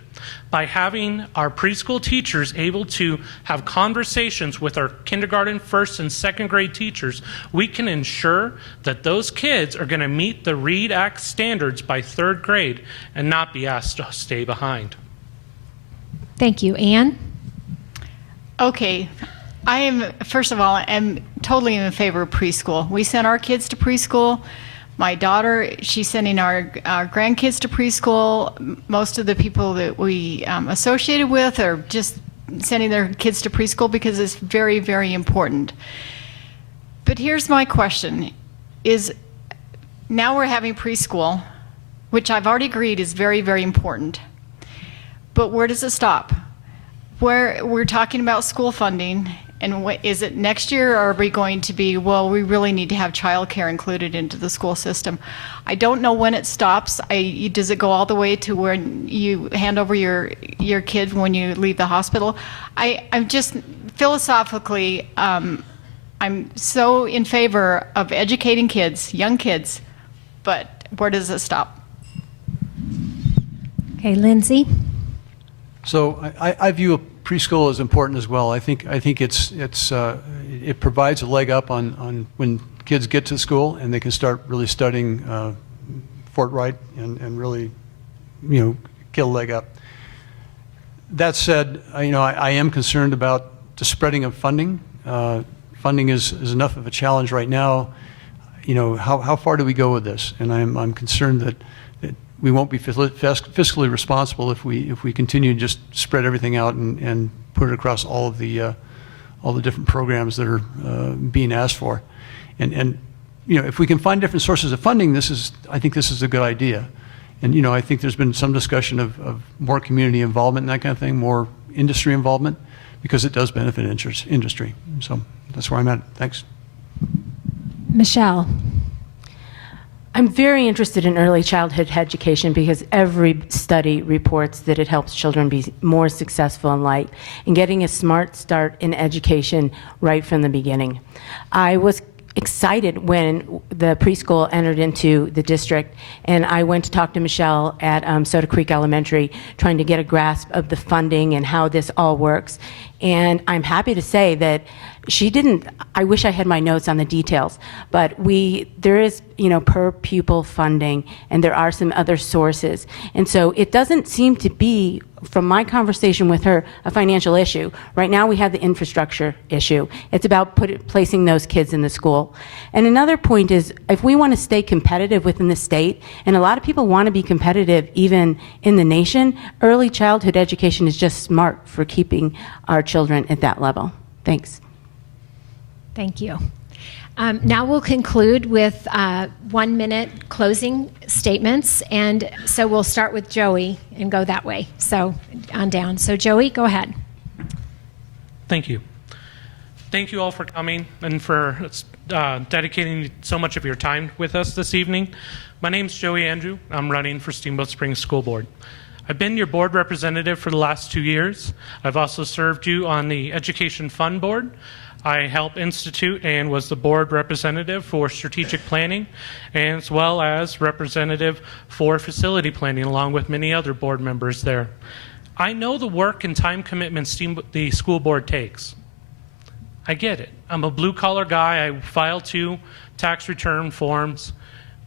By having our preschool teachers able to have conversations with our kindergarten, first, and second grade teachers, we can ensure that those kids are going to meet the READ Act standards by third grade and not be asked to stay behind. Thank you. Anne? Okay. I am, first of all, am totally in favor of preschool. We send our kids to preschool. My daughter, she's sending our grandkids to preschool. Most of the people that we associated with are just sending their kids to preschool because it's very, very important. But here's my question, is now we're having preschool, which I've already agreed is very, very important. But where does it stop? We're talking about school funding, and is it next year, or are we going to be, well, we really need to have childcare included into the school system? I don't know when it stops. Does it go all the way to where you hand over your kid when you leave the hospital? I'm just, philosophically, I'm so in favor of educating kids, young kids, but where does it stop? Okay, Lindsay? So I view preschool as important as well. I think it provides a leg up on when kids get to school and they can start really studying forthright and really, get a leg up. That said, I am concerned about the spreading of funding. Funding is enough of a challenge right now. How far do we go with this? And I'm concerned that we won't be fiscally responsible if we continue to just spread everything out and put it across all the different programs that are being asked for. And if we can find different sources of funding, I think this is a good idea. And I think there's been some discussion of more community involvement and that kind of thing, more industry involvement, because it does benefit industry. So that's where I'm at. Thanks. Michelle? I'm very interested in early childhood education because every study reports that it helps children be more successful in life and getting a smart start in education right from the beginning. I was excited when the preschool entered into the district, and I went to talk to Michelle at Soda Creek Elementary, trying to get a grasp of the funding and how this all works. And I'm happy to say that she didn't, I wish I had my notes on the details, but there is, per pupil funding, and there are some other sources. And so it doesn't seem to be, from my conversation with her, a financial issue. Right now we have the infrastructure issue. It's about placing those kids in the school. And another point is, if we want to stay competitive within the state, and a lot of people want to be competitive even in the nation, early childhood education is just smart for keeping our children at that level. Thanks. Thank you. Now we'll conclude with 1 minute closing statements. And so we'll start with Joey and go that way. So on down. So Joey, go ahead. Thank you. Thank you all for coming and for dedicating so much of your time with us this evening. My name's Joey Andrew. I'm running for Steamboat Springs School Board. I've been your board representative for the last 2 years. I've also served you on the Education Fund Board. I helped institute and was the board representative for strategic planning, as well as representative for facility planning, along with many other board members there. I know the work and time commitments the school board takes. I get it. I'm a blue-collar guy. I file 2 tax return forms.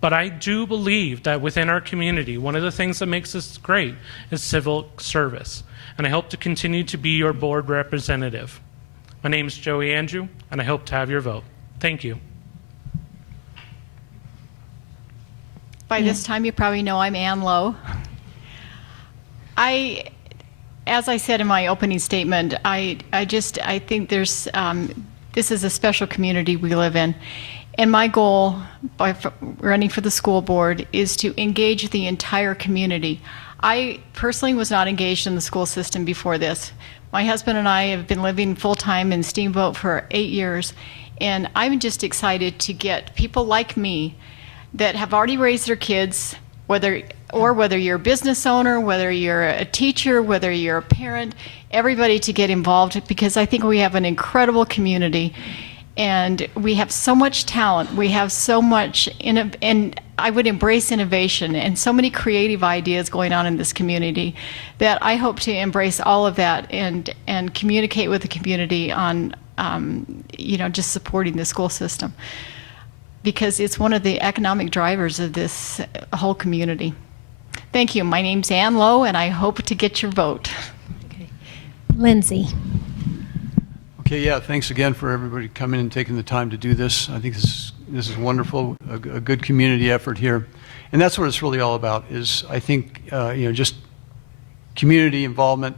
But I do believe that within our community, one of the things that makes us great is civil service. And I hope to continue to be your board representative. My name is Joey Andrew, and I hope to have your vote. Thank you. By this time, you probably know I'm Ann Lowe. As I said in my opening statement, I think there's, this is a special community we live in. And my goal by running for the school board is to engage the entire community. I personally was not engaged in the school system before this. My husband and I have been living full-time in Steamboat for 8 years, and I'm just excited to get people like me that have already raised their kids, whether you're a business owner, whether you're a teacher, whether you're a parent, everybody to get involved, because I think we have an incredible community. And we have so much talent. We have so much, and I would embrace innovation and so many creative ideas going on in this community that I hope to embrace all of that and communicate with the community on, just supporting the school system, because it's one of the economic drivers of this whole community. Thank you. My name's Ann Lowe, and I hope to get your vote. Okay. Lindsay. Okay, yeah, thanks again for everybody coming and taking the time to do this. I think this is wonderful, a good community effort here. And that's what it's really all about, is I think, just community involvement,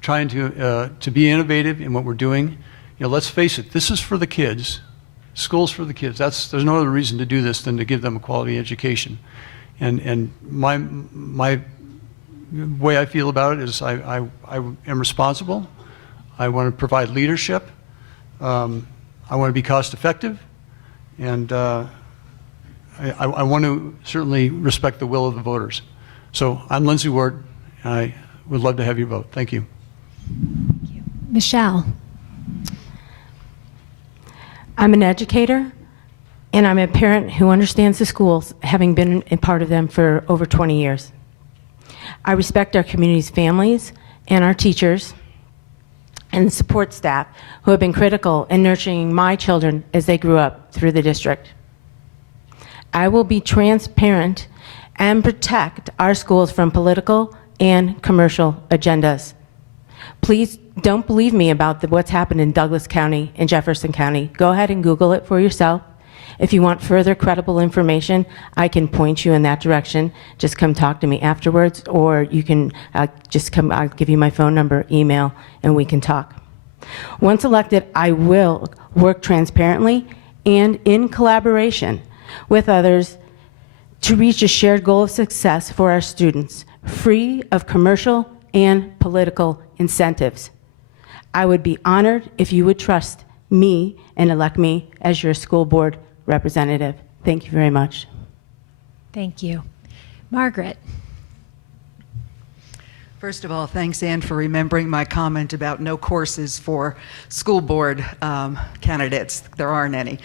trying to be innovative in what we're doing. Let's face it, this is for the kids. School's for the kids. There's no other reason to do this than to give them a quality education. And my way I feel about it is I am responsible. I want to provide leadership. I want to be cost effective. And I want to certainly respect the will of the voters. So I'm Lindsay Ward, and I would love to have your vote. Thank you. Thank you. Michelle. I'm an educator, and I'm a parent who understands the schools, having been a part of them for over 20 years. I respect our community's families and our teachers and the support staff who have been critical in nurturing my children as they grew up through the district. I will be transparent and protect our schools from political and commercial agendas. Please don't believe me about what's happened in Douglas County and Jefferson County. Go ahead and Google it for yourself. If you want further credible information, I can point you in that direction. Just come talk to me afterwards, or you can just come, I'll give you my phone number, email, and we can talk. Once elected, I will work transparently and in collaboration with others to reach a shared goal of success for our students, free of commercial and political incentives. I would be honored if you would trust me and elect me as your school board representative. Thank you very much. Thank you. Margaret. First of all, thanks, Ann, for remembering my comment about no courses for school board candidates. There aren't any.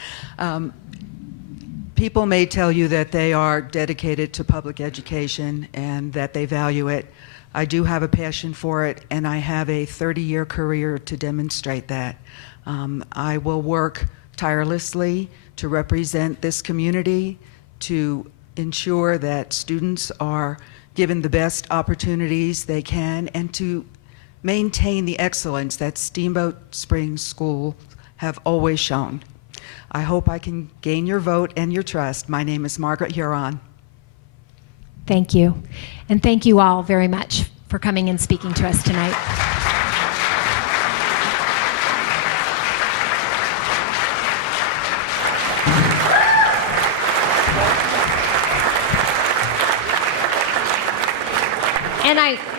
People may tell you that they are dedicated to public education and that they value it. I do have a passion for it, and I have a 30-year career to demonstrate that. I will work tirelessly to represent this community, to ensure that students are given the best opportunities they can, and to maintain the excellence that Steamboat Springs School have always shown. I hope I can gain your vote and your trust. My name is Margaret Huron. Thank you. And thank you all very much for coming and speaking to us tonight.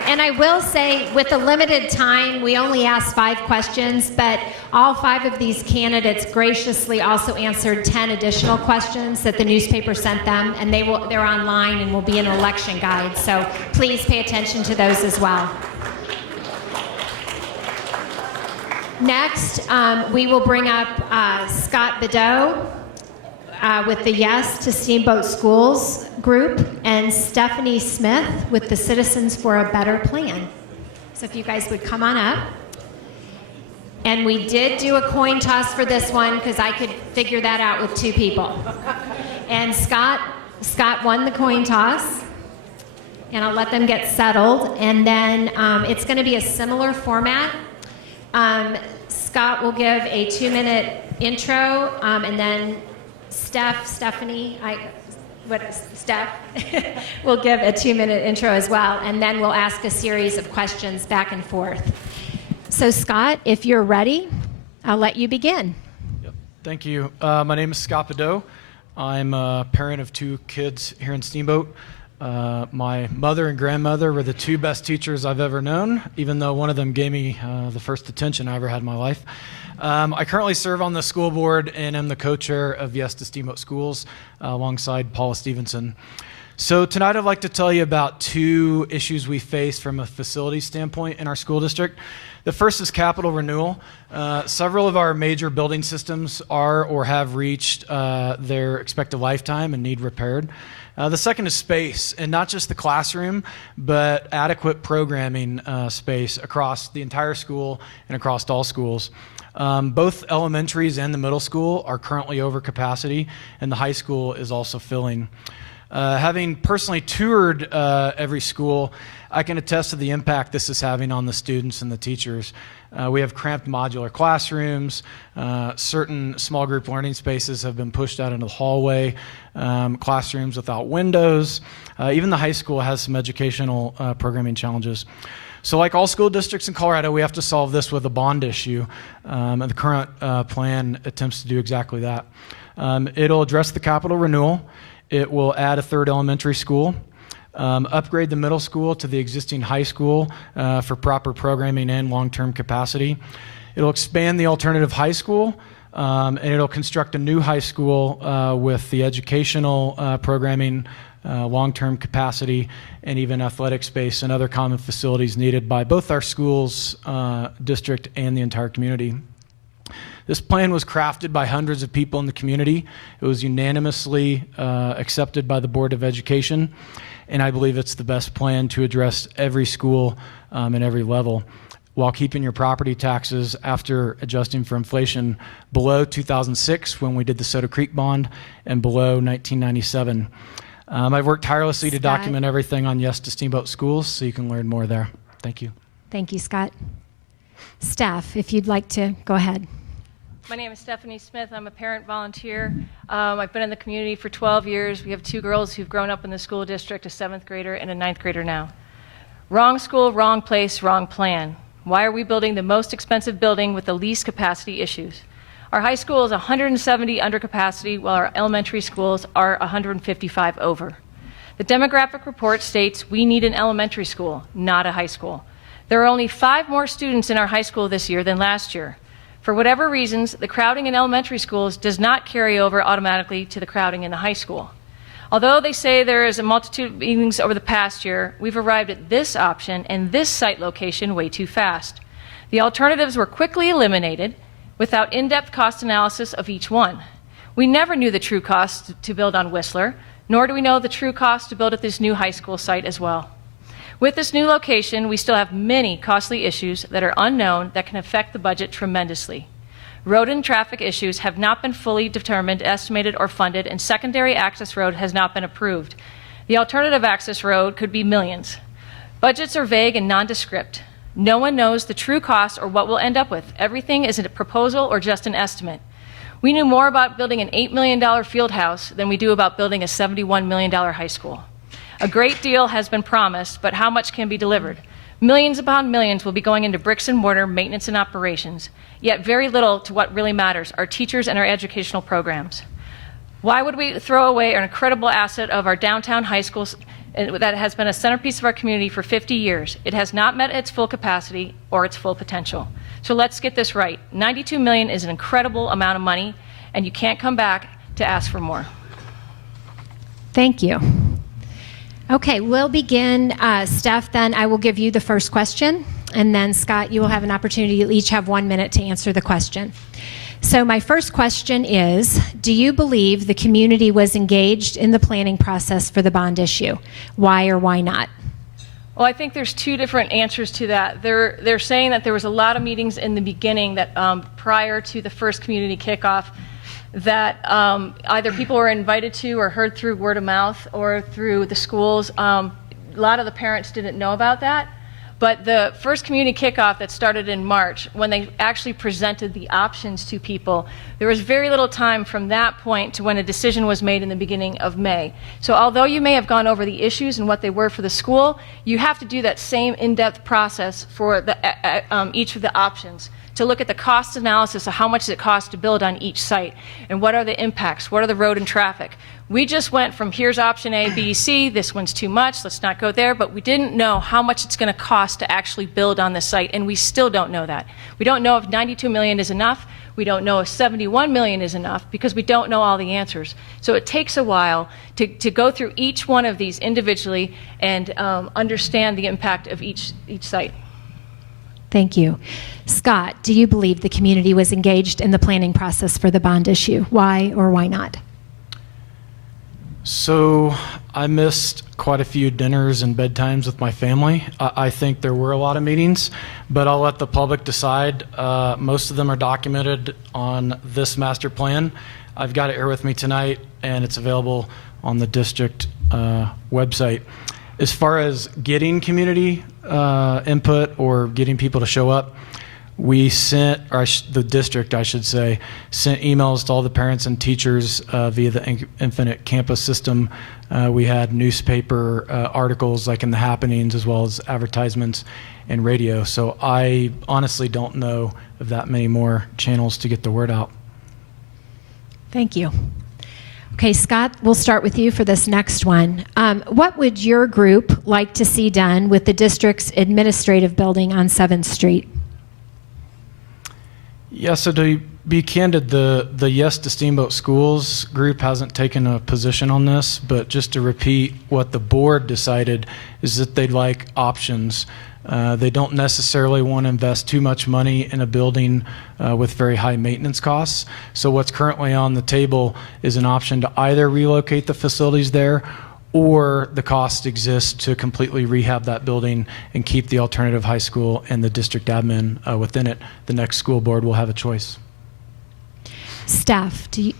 And I will say, with the limited time, we only asked 5 questions, but all 5 of these candidates graciously also answered 10 additional questions that the newspaper sent them, and they're online and will be an election guide. So please pay attention to those as well. Next, we will bring up Scott Bedeau with the Yes to Steamboat Schools group, and Stephanie Smith with the Citizens for a Better Plan. So if you guys would come on up. And we did do a coin toss for this one because I could figure that out with 2 people. And Scott won the coin toss. And I'll let them get settled. And then it's going to be a similar format. Scott will give a 2-minute intro, and then Steph will give a 2-minute intro as well, and then we'll ask a series of questions back and forth. So Scott, if you're ready, I'll let you begin. Yep. Thank you. My name is Scott Bedeau. I'm a parent of 2 kids here in Steamboat. My mother and grandmother were the 2 best teachers I've ever known, even though one of them gave me the first attention I ever had in my life. I currently serve on the school board and am the co-chair of Yes to Steamboat Schools alongside Paula Stevenson. So tonight I'd like to tell you about 2 issues we face from a facility standpoint in our school district. The first is capital renewal. Several of our major building systems are or have reached their expected lifetime and need repaired. The second is space, and not just the classroom, but adequate programming space across the entire school and across all schools. Both elementaries and the middle school are currently over capacity, and the high school is also filling. Having personally toured every school, I can attest to the impact this is having on the students and the teachers. We have cramped modular classrooms. Certain small group learning spaces have been pushed out into the hallway. Classrooms without windows. Even the high school has some educational programming challenges. So like all school districts in Colorado, we have to solve this with a bond issue. And the current plan attempts to do exactly that. It'll address the capital renewal. It will add a 3rd elementary school. Upgrade the middle school to the existing high school for proper programming and long-term capacity. It'll expand the alternative high school, and it'll construct a new high school with the educational programming, long-term capacity, and even athletic space and other common facilities needed by both our schools, district, and the entire community. This plan was crafted by hundreds of people in the community. It was unanimously accepted by the Board of Education, and I believe it's the best plan to address every school and every level, while keeping your property taxes, after adjusting for inflation, below 2006 when we did the Soda Creek bond, and below 1997. I've worked tirelessly to document everything on Yes to Steamboat Schools, so you can learn more there. Thank you. Thank you, Scott. Steph, if you'd like to go ahead. My name is Stephanie Smith. I'm a parent volunteer. I've been in the community for 12 years. We have 2 girls who've grown up in the school district, a 7th grader and a 9th grader now. Wrong school, wrong place, wrong plan. Why are we building the most expensive building with the least capacity issues? Our high school is 170 under capacity, while our elementary schools are 155 over. The demographic report states we need an elementary school, not a high school. There are only 5 more students in our high school this year than last year. For whatever reasons, the crowding in elementary schools does not carry over automatically to the crowding in the high school. Although they say there is a multitude of meetings over the past year, we've arrived at this option and this site location way too fast. The alternatives were quickly eliminated without in-depth cost analysis of each one. We never knew the true cost to build on Whistler, nor do we know the true cost to build at this new high school site as well. With this new location, we still have many costly issues that are unknown that can affect the budget tremendously. Road and traffic issues have not been fully determined, estimated, or funded, and secondary access road has not been approved. The alternative access road could be millions. Budgets are vague and nondescript. No one knows the true cost or what we'll end up with. Everything is a proposal or just an estimate. We knew more about building an $8 million field house than we do about building a $71 million high school. A great deal has been promised, but how much can be delivered? Millions upon millions will be going into bricks and mortar maintenance and operations, yet very little to what really matters, our teachers and our educational programs. Why would we throw away an incredible asset of our downtown high schools that has been a centerpiece of our community for 50 years? It has not met its full capacity or its full potential. So let's get this right. $92 million is an incredible amount of money, and you can't come back to ask for more. Thank you. Okay, we'll begin. Steph, then I will give you the first question, and then Scott, you will have an opportunity. You'll each have 1 minute to answer the question. So my first question is, do you believe the community was engaged in the planning process for the bond issue? Why or why not? Well, I think there's two different answers to that. They're saying that there was a lot of meetings in the beginning that prior to the first community kickoff that either people were invited to or heard through word of mouth or through the schools. A lot of the parents didn't know about that. But the first community kickoff that started in March, when they actually presented the options to people, there was very little time from that point to when a decision was made in the beginning of May. So although you may have gone over the issues and what they were for the school, you have to do that same in-depth process for each of the options to look at the cost analysis of how much does it cost to build on each site and what are the impacts, what are the road and traffic. We just went from here's option A, B, C, this one's too much, let's not go there, but we didn't know how much it's going to cost to actually build on the site, and we still don't know that. We don't know if $92 million is enough. We don't know if $71 million is enough because we don't know all the answers. So it takes a while to go through each one of these individually and understand the impact of each site. Thank you. Scott, do you believe the community was engaged in the planning process for the bond issue? Why or why not? So I missed quite a few dinners and bedtimes with my family. I think there were a lot of meetings, but I'll let the public decide. Most of them are documented on this master plan. I've got it here with me tonight, and it's available on the district website. As far as getting community input or getting people to show up, we sent, or the district, I should say, sent emails to all the parents and teachers via the Infinite Campus system. We had newspaper articles like in the Happenings, as well as advertisements and radio. So I honestly don't know of that many more channels to get the word out. Thank you. Okay, Scott, we'll start with you for this next one. What would your group like to see done with the district's administrative building on 7th Street? Yeah, so to be candid, the Yes to Steamboat Schools group hasn't taken a position on this, but just to repeat what the board decided is that they'd like options. They don't necessarily want to invest too much money in a building with very high maintenance costs. So what's currently on the table is an option to either relocate the facilities there or the cost exists to completely rehab that building and keep the alternative high school and the district admin within it. The next school board will have a choice. Steph, do you?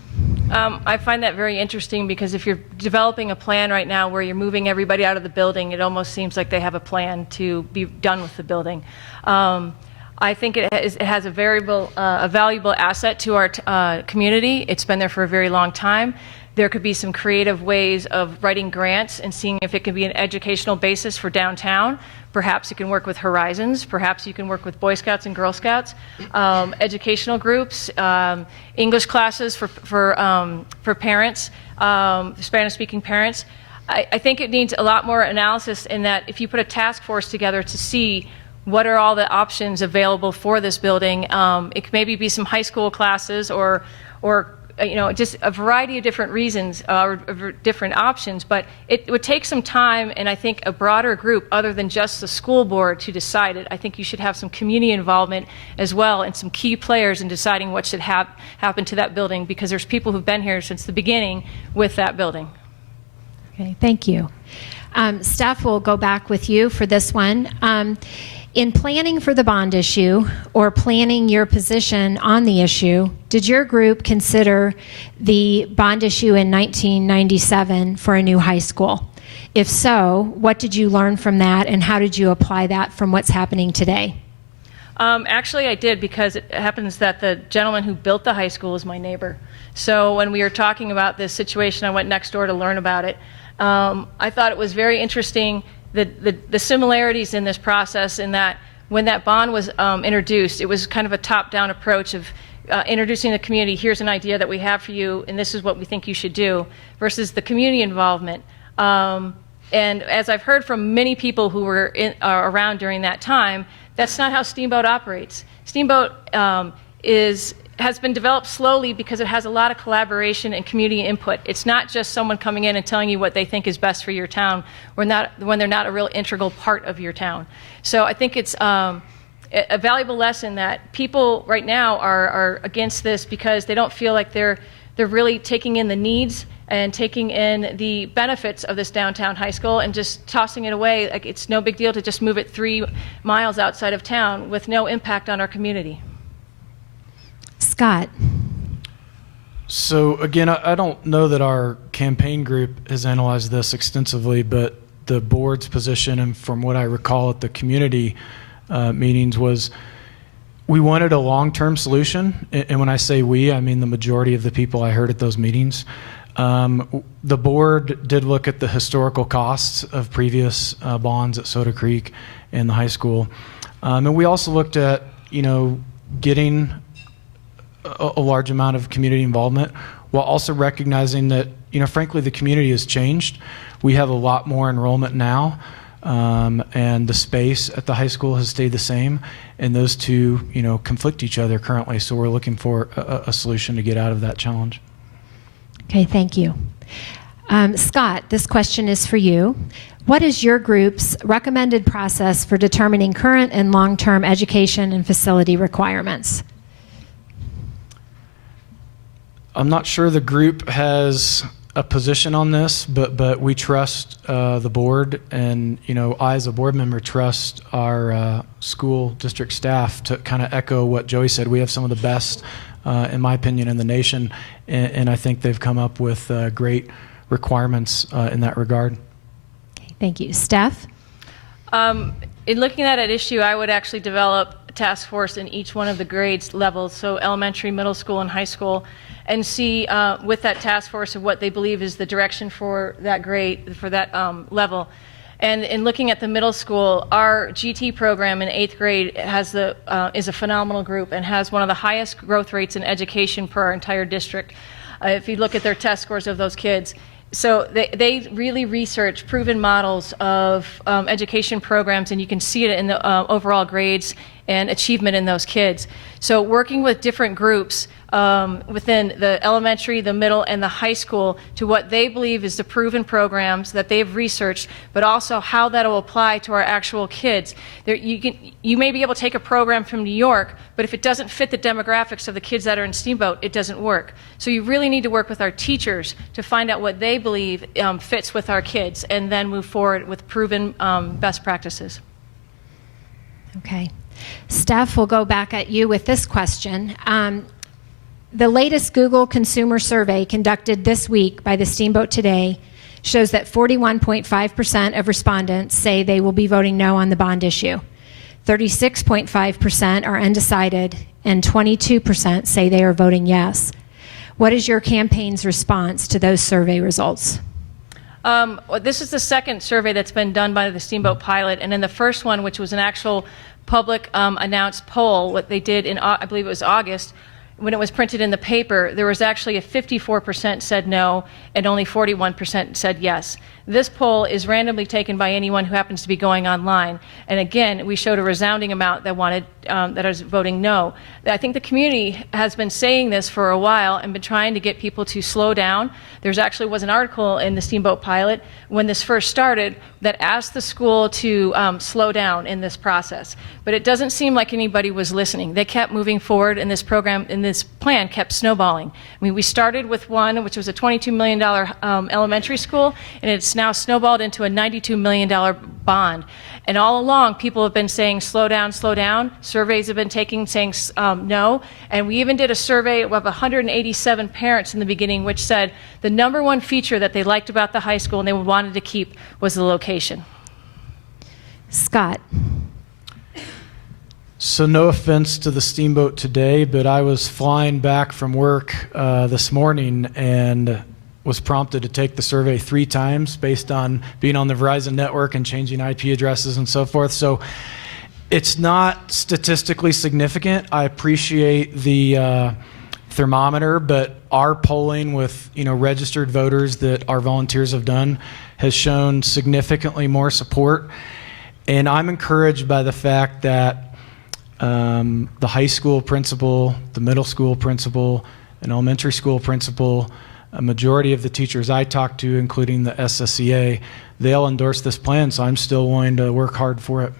I find that very interesting because if you're developing a plan right now where you're moving everybody out of the building, it almost seems like they have a plan to be done with the building. I think it has a valuable asset to our community. It's been there for a very long time. There could be some creative ways of writing grants and seeing if it can be an educational basis for downtown. Perhaps you can work with Horizons. Perhaps you can work with Boy Scouts and Girl Scouts, educational groups, English classes for parents, Spanish-speaking parents. I think it needs a lot more analysis in that if you put a task force together to see what are all the options available for this building, it could maybe be some high school classes or just a variety of different reasons or different options, but it would take some time and I think a broader group other than just the school board to decide it. I think you should have some community involvement as well and some key players in deciding what should happen to that building, because there's people who've been here since the beginning with that building. Okay, thank you. Steph, we'll go back with you for this one. In planning for the bond issue or planning your position on the issue, did your group consider the bond issue in 1997 for a new high school? If so, what did you learn from that and how did you apply that from what's happening today? Actually, I did, because it happens that the gentleman who built the high school is my neighbor. So when we were talking about this situation, I went next door to learn about it. I thought it was very interesting the similarities in this process, in that when that bond was introduced, it was kind of a top-down approach of introducing the community, here's an idea that we have for you, and this is what we think you should do, versus the community involvement. And as I've heard from many people who were around during that time, that's not how Steamboat operates. Steamboat has been developed slowly because it has a lot of collaboration and community input. It's not just someone coming in and telling you what they think is best for your town when they're not a real integral part of your town. So I think it's a valuable lesson that people right now are against this because they don't feel like they're really taking in the needs and taking in the benefits of this downtown high school and just tossing it away. Like it's no big deal to just move it 3 miles outside of town with no impact on our community. Scott. So again, I don't know that our campaign group has analyzed this extensively, but the board's position, and from what I recall at the community meetings, was we wanted a long-term solution. And when I say we, I mean the majority of the people I heard at those meetings. The board did look at the historical costs of previous bonds at Soda Creek and the high school. And we also looked at, getting a large amount of community involvement, while also recognizing that, frankly, the community has changed. We have a lot more enrollment now, and the space at the high school has stayed the same, and those two, conflict each other currently. So we're looking for a solution to get out of that challenge. Okay, thank you. Scott, this question is for you. What is your group's recommended process for determining current and long-term education and facility requirements? I'm not sure the group has a position on this, but we trust the board, and I as a board member trust our school district staff to kind of echo what Joey said. We have some of the best, in my opinion, in the nation, and I think they've come up with great requirements in that regard. Okay, thank you. Steph? In looking at that issue, I would actually develop a task force in each one of the grades levels, so elementary, middle school, and high school, and see with that task force of what they believe is the direction for that grade, for that level. And in looking at the middle school, our GT program in 8th grade is a phenomenal group and has one of the highest growth rates in education per our entire district. If you look at their test scores of those kids. So they really research proven models of education programs, and you can see it in the overall grades and achievement in those kids. So working with different groups within the elementary, the middle, and the high school to what they believe is the proven programs that they've researched, but also how that will apply to our actual kids. You may be able to take a program from New York, but if it doesn't fit the demographics of the kids that are in Steamboat, it doesn't work. So you really need to work with our teachers to find out what they believe fits with our kids, and then move forward with proven best practices. Okay. Steph, we'll go back at you with this question. The latest Google consumer survey conducted this week by the Steamboat Today shows that 41.5% of respondents say they will be voting no on the bond issue. 36.5% are undecided, and 22% say they are voting yes. What is your campaign's response to those survey results? This is the second survey that's been done by the Steamboat Pilot, and in the first one, which was an actual public announced poll, what they did in, I believe it was August, when it was printed in the paper, there was actually a 54% said no and only 41% said yes. This poll is randomly taken by anyone who happens to be going online. And again, we showed a resounding amount that wanted, that is voting no. I think the community has been saying this for a while and been trying to get people to slow down. There's actually was an article in the Steamboat Pilot when this first started that asked the school to slow down in this process. But it doesn't seem like anybody was listening. They kept moving forward, and this program, and this plan kept snowballing. I mean, we started with one, which was a $22 million elementary school, and it's now snowballed into a $92 million bond. And all along, people have been saying, slow down, slow down. Surveys have been saying no. And we even did a survey of 187 parents in the beginning, which said the number one feature that they liked about the high school and they wanted to keep was the location. Scott. So no offense to the Steamboat today, but I was flying back from work this morning and was prompted to take the survey 3 times based on being on the Verizon network and changing IP addresses and so forth. So it's not statistically significant. I appreciate the thermometer, but our polling with registered voters that our volunteers have done has shown significantly more support. And I'm encouraged by the fact that the high school principal, the middle school principal, an elementary school principal, a majority of the teachers I talked to, including the SSEA, they all endorse this plan, so I'm still willing to work hard for it.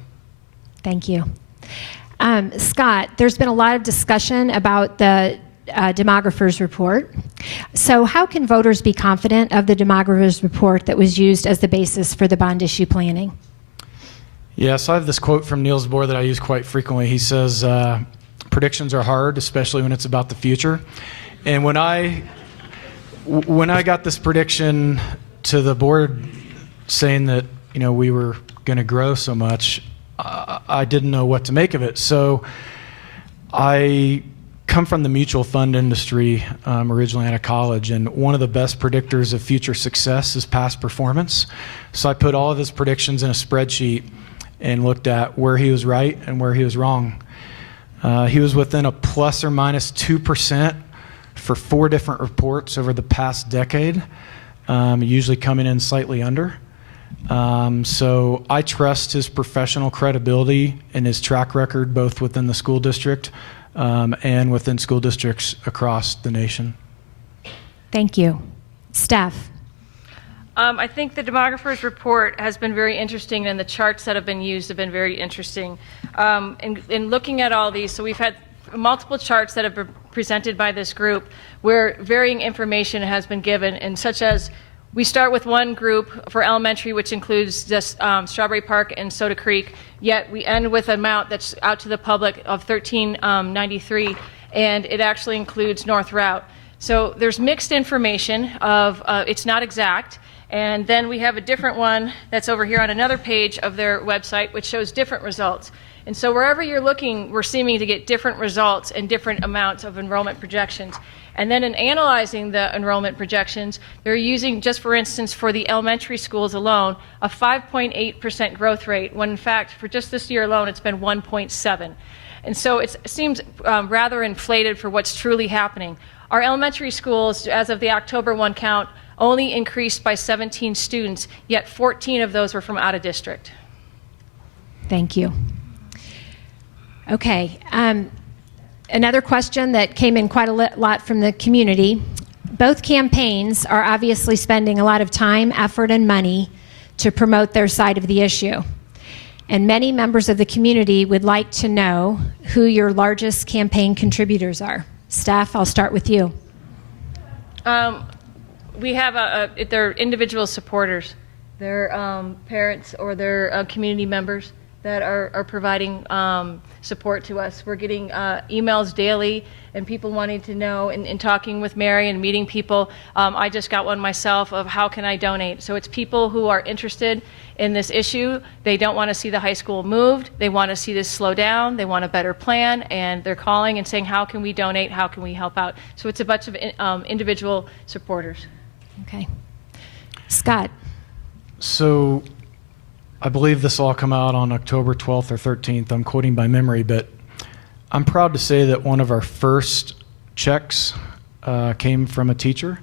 Thank you. Scott, there's been a lot of discussion about the demographer's report. So how can voters be confident of the demographer's report that was used as the basis for the bond issue planning? Yes, I have this quote from Niels Bohr that I use quite frequently. He says, predictions are hard, especially when it's about the future. And when I got this prediction to the board saying that we were going to grow so much, I didn't know what to make of it. So I come from the mutual fund industry originally out of college, and one of the best predictors of future success is past performance. So I put all of his predictions in a spreadsheet and looked at where he was right and where he was wrong. He was within a plus or minus 2% for 4 different reports over the past decade, usually coming in slightly under. So I trust his professional credibility and his track record both within the school district and within school districts across the nation. Thank you. Steph. I think the demographer's report has been very interesting, and the charts that have been used have been very interesting. In looking at all these, so we've had multiple charts that have been presented by this group where varying information has been given, and such as we start with one group for elementary, which includes just Strawberry Park and Soda Creek, yet we end with an amount that's out to the public of $13.93, and it actually includes North Route. So there's mixed information of it's not exact. And then we have a different one that's over here on another page of their website, which shows different results. And so wherever you're looking, we're seeming to get different results and different amounts of enrollment projections. And then in analyzing the enrollment projections, they're using, just for instance, for the elementary schools alone, a 5.8% growth rate, when in fact, for just this year alone, it's been 1.7. And so it seems rather inflated for what's truly happening. Our elementary schools, as of the October 1 count, only increased by 17 students, yet 14 of those were from out of district. Thank you. Okay. Another question that came in quite a lot from the community. Both campaigns are obviously spending a lot of time, effort, and money to promote their side of the issue. And many members of the community would like to know who your largest campaign contributors are. Steph, I'll start with you. We have they're individual supporters. They're parents or they're community members that are providing support to us. We're getting emails daily and people wanting to know and talking with Mary and meeting people. I just got one myself of how can I donate. So it's people who are interested in this issue. They don't want to see the high school moved. They want to see this slow down. They want a better plan, and they're calling and saying, how can we donate? How can we help out? So it's a bunch of individual supporters. Okay. Scott. So I believe this will all come out on October 12th or 13th. I'm quoting by memory, but I'm proud to say that one of our first checks came from a teacher.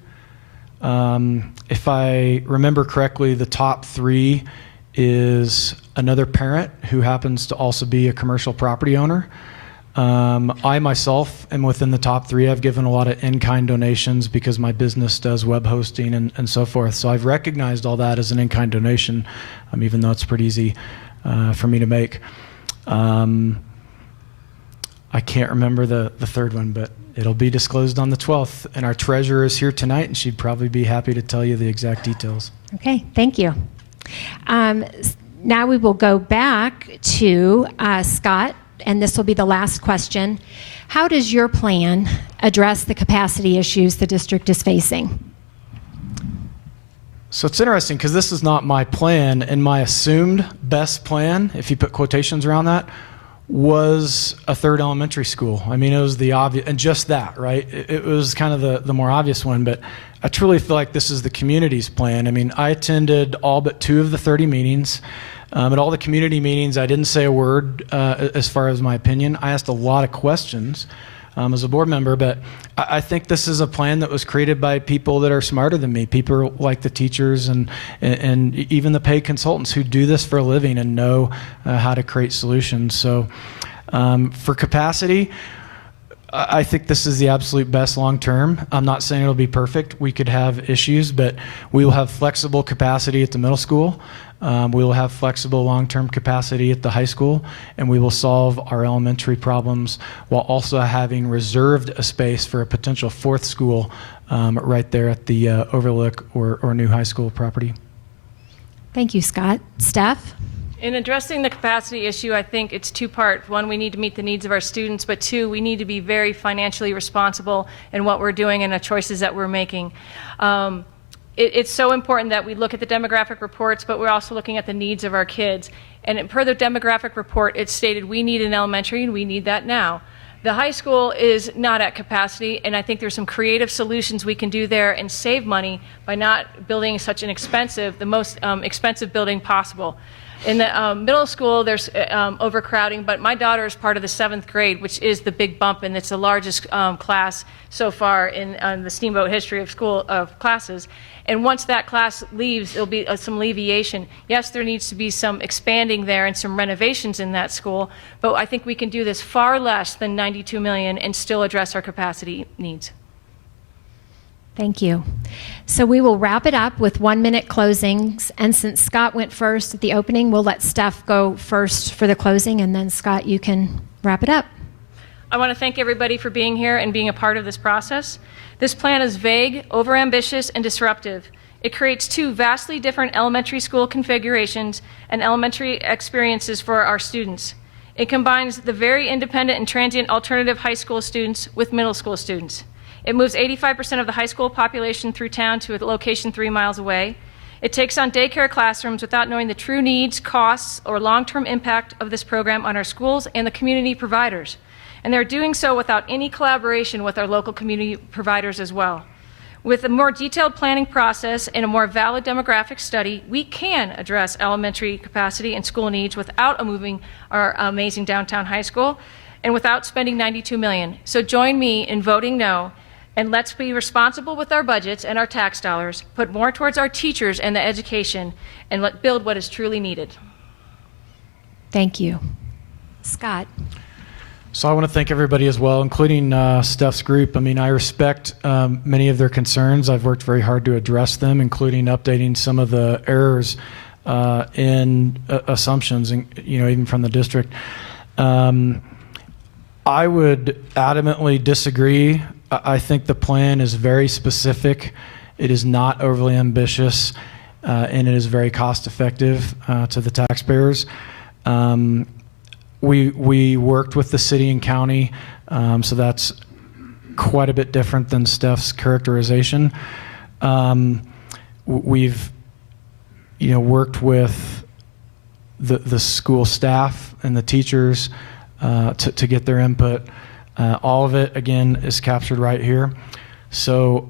If I remember correctly, the top 3 is another parent who happens to also be a commercial property owner. I myself am within the top 3. I've given a lot of in-kind donations because my business does web hosting and so forth. So I've recognized all that as an in-kind donation, even though it's pretty easy for me to make. I can't remember the third one, but it'll be disclosed on the 12th. And our treasurer is here tonight, and she'd probably be happy to tell you the exact details. Okay, thank you. Now we will go back to Scott, and this will be the last question. How does your plan address the capacity issues the district is facing? So it's interesting because this is not my plan, and my assumed best plan, if you put quotations around that, was a 3rd elementary school. I mean, it was the obvious, and just that, right? It was kind of the more obvious one, but I truly feel like this is the community's plan. I mean, I attended all but 2 of the 30 meetings. At all the community meetings, I didn't say a word as far as my opinion. I asked a lot of questions as a board member, but I think this is a plan that was created by people that are smarter than me, people like the teachers and even the paid consultants who do this for a living and know how to create solutions. So for capacity, I think this is the absolute best long term. I'm not saying it'll be perfect. We could have issues, but we will have flexible capacity at the middle school. We will have flexible long-term capacity at the high school, and we will solve our elementary problems while also having reserved a space for a potential 4th school right there at the Overlook or new high school property. Thank you, Scott. Steph? In addressing the capacity issue, I think it's 2-part. 1, we need to meet the needs of our students, but 2, we need to be very financially responsible in what we're doing and the choices that we're making. It's so important that we look at the demographic reports, but we're also looking at the needs of our kids. And per the demographic report, it's stated we need an elementary, and we need that now. The high school is not at capacity, and I think there's some creative solutions we can do there and save money by not building such an expensive, the most expensive building possible. In the middle school, there's overcrowding, but my daughter is part of the 7th grade, which is the big bump, and it's the largest class so far in the Steamboat history of classes. And once that class leaves, there'll be some alleviation. Yes, there needs to be some expanding there and some renovations in that school, but I think we can do this far less than $92 million and still address our capacity needs. Thank you. So we will wrap it up with 1-minute closings. And since Scott went first at the opening, we'll let Steph go first for the closing. And then, Scott, you can wrap it up. I want to thank everybody for being here and being a part of this process. This plan is vague, overambitious, and disruptive. It creates 2 vastly different elementary school configurations and elementary experiences for our students. It combines the very independent and transient alternative high school students with middle school students. It moves 85% of the high school population through town to a location 3 miles away. It takes on daycare classrooms without knowing the true needs, costs, or long-term impact of this program on our schools and the community providers. And they're doing so without any collaboration with our local community providers as well. With a more detailed planning process and a more valid demographic study, we can address elementary capacity and school needs without moving our amazing downtown high school and without spending $92 million. So join me in voting no. And let's be responsible with our budgets and our tax dollars, put more towards our teachers and the education, and let build what is truly needed. Thank you. Scott. So I want to thank everybody as well, including Steph's group. I mean, I respect many of their concerns. I've worked very hard to address them, including updating some of the errors in assumptions, and, even from the district. I would adamantly disagree. I think the plan is very specific. It is not overly ambitious, and it is very cost effective to the taxpayers. We worked with the city and county, so that's quite a bit different than Steph's characterization. We've worked with the school staff and the teachers to get their input. All of it, again, is captured right here. So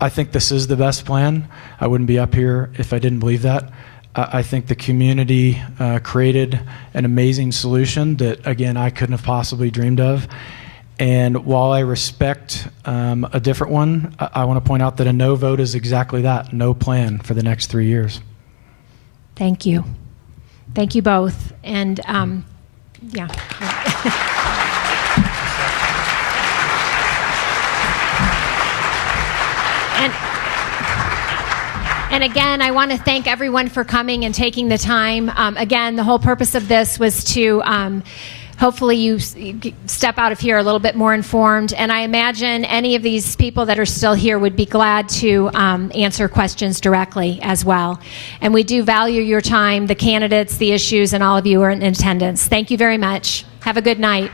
I think this is the best plan. I wouldn't be up here if I didn't believe that. I think the community created an amazing solution that, again, I couldn't have possibly dreamed of. And while I respect a different one, I want to point out that a no vote is exactly that, no plan for the next 3 years. Thank you. Thank you both. And yeah. And again, I want to thank everyone for coming and taking the time. Again, the whole purpose of this was to hopefully you step out of here a little bit more informed. And I imagine any of these people that are still here would be glad to answer questions directly as well. And we do value your time, the candidates, the issues, and all of you who are in attendance. Thank you very much. Have a good night.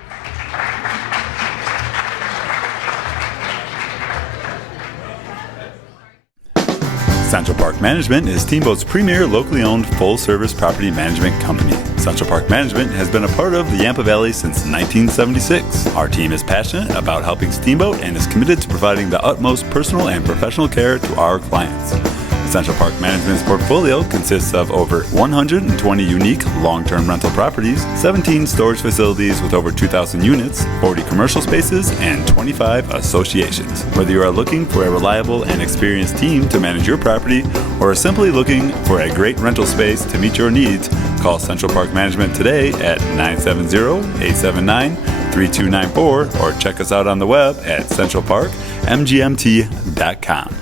Central Park Management is Steamboat's premier locally owned full-service property management company. Central Park Management has been a part of the Yampa Valley since 1976. Our team is passionate about helping Steamboat and is committed to providing the utmost personal and professional care to our clients. Central Park Management's portfolio consists of over 120 unique long-term rental properties, 17 storage facilities with over 2,000 units, 40 commercial spaces, and 25 associations. Whether you are looking for a reliable and experienced team to manage your property or are simply looking for a great rental space to meet your needs, call Central Park Management today at 970-879-3294 or check us out on the web at centralparkmgmt.com.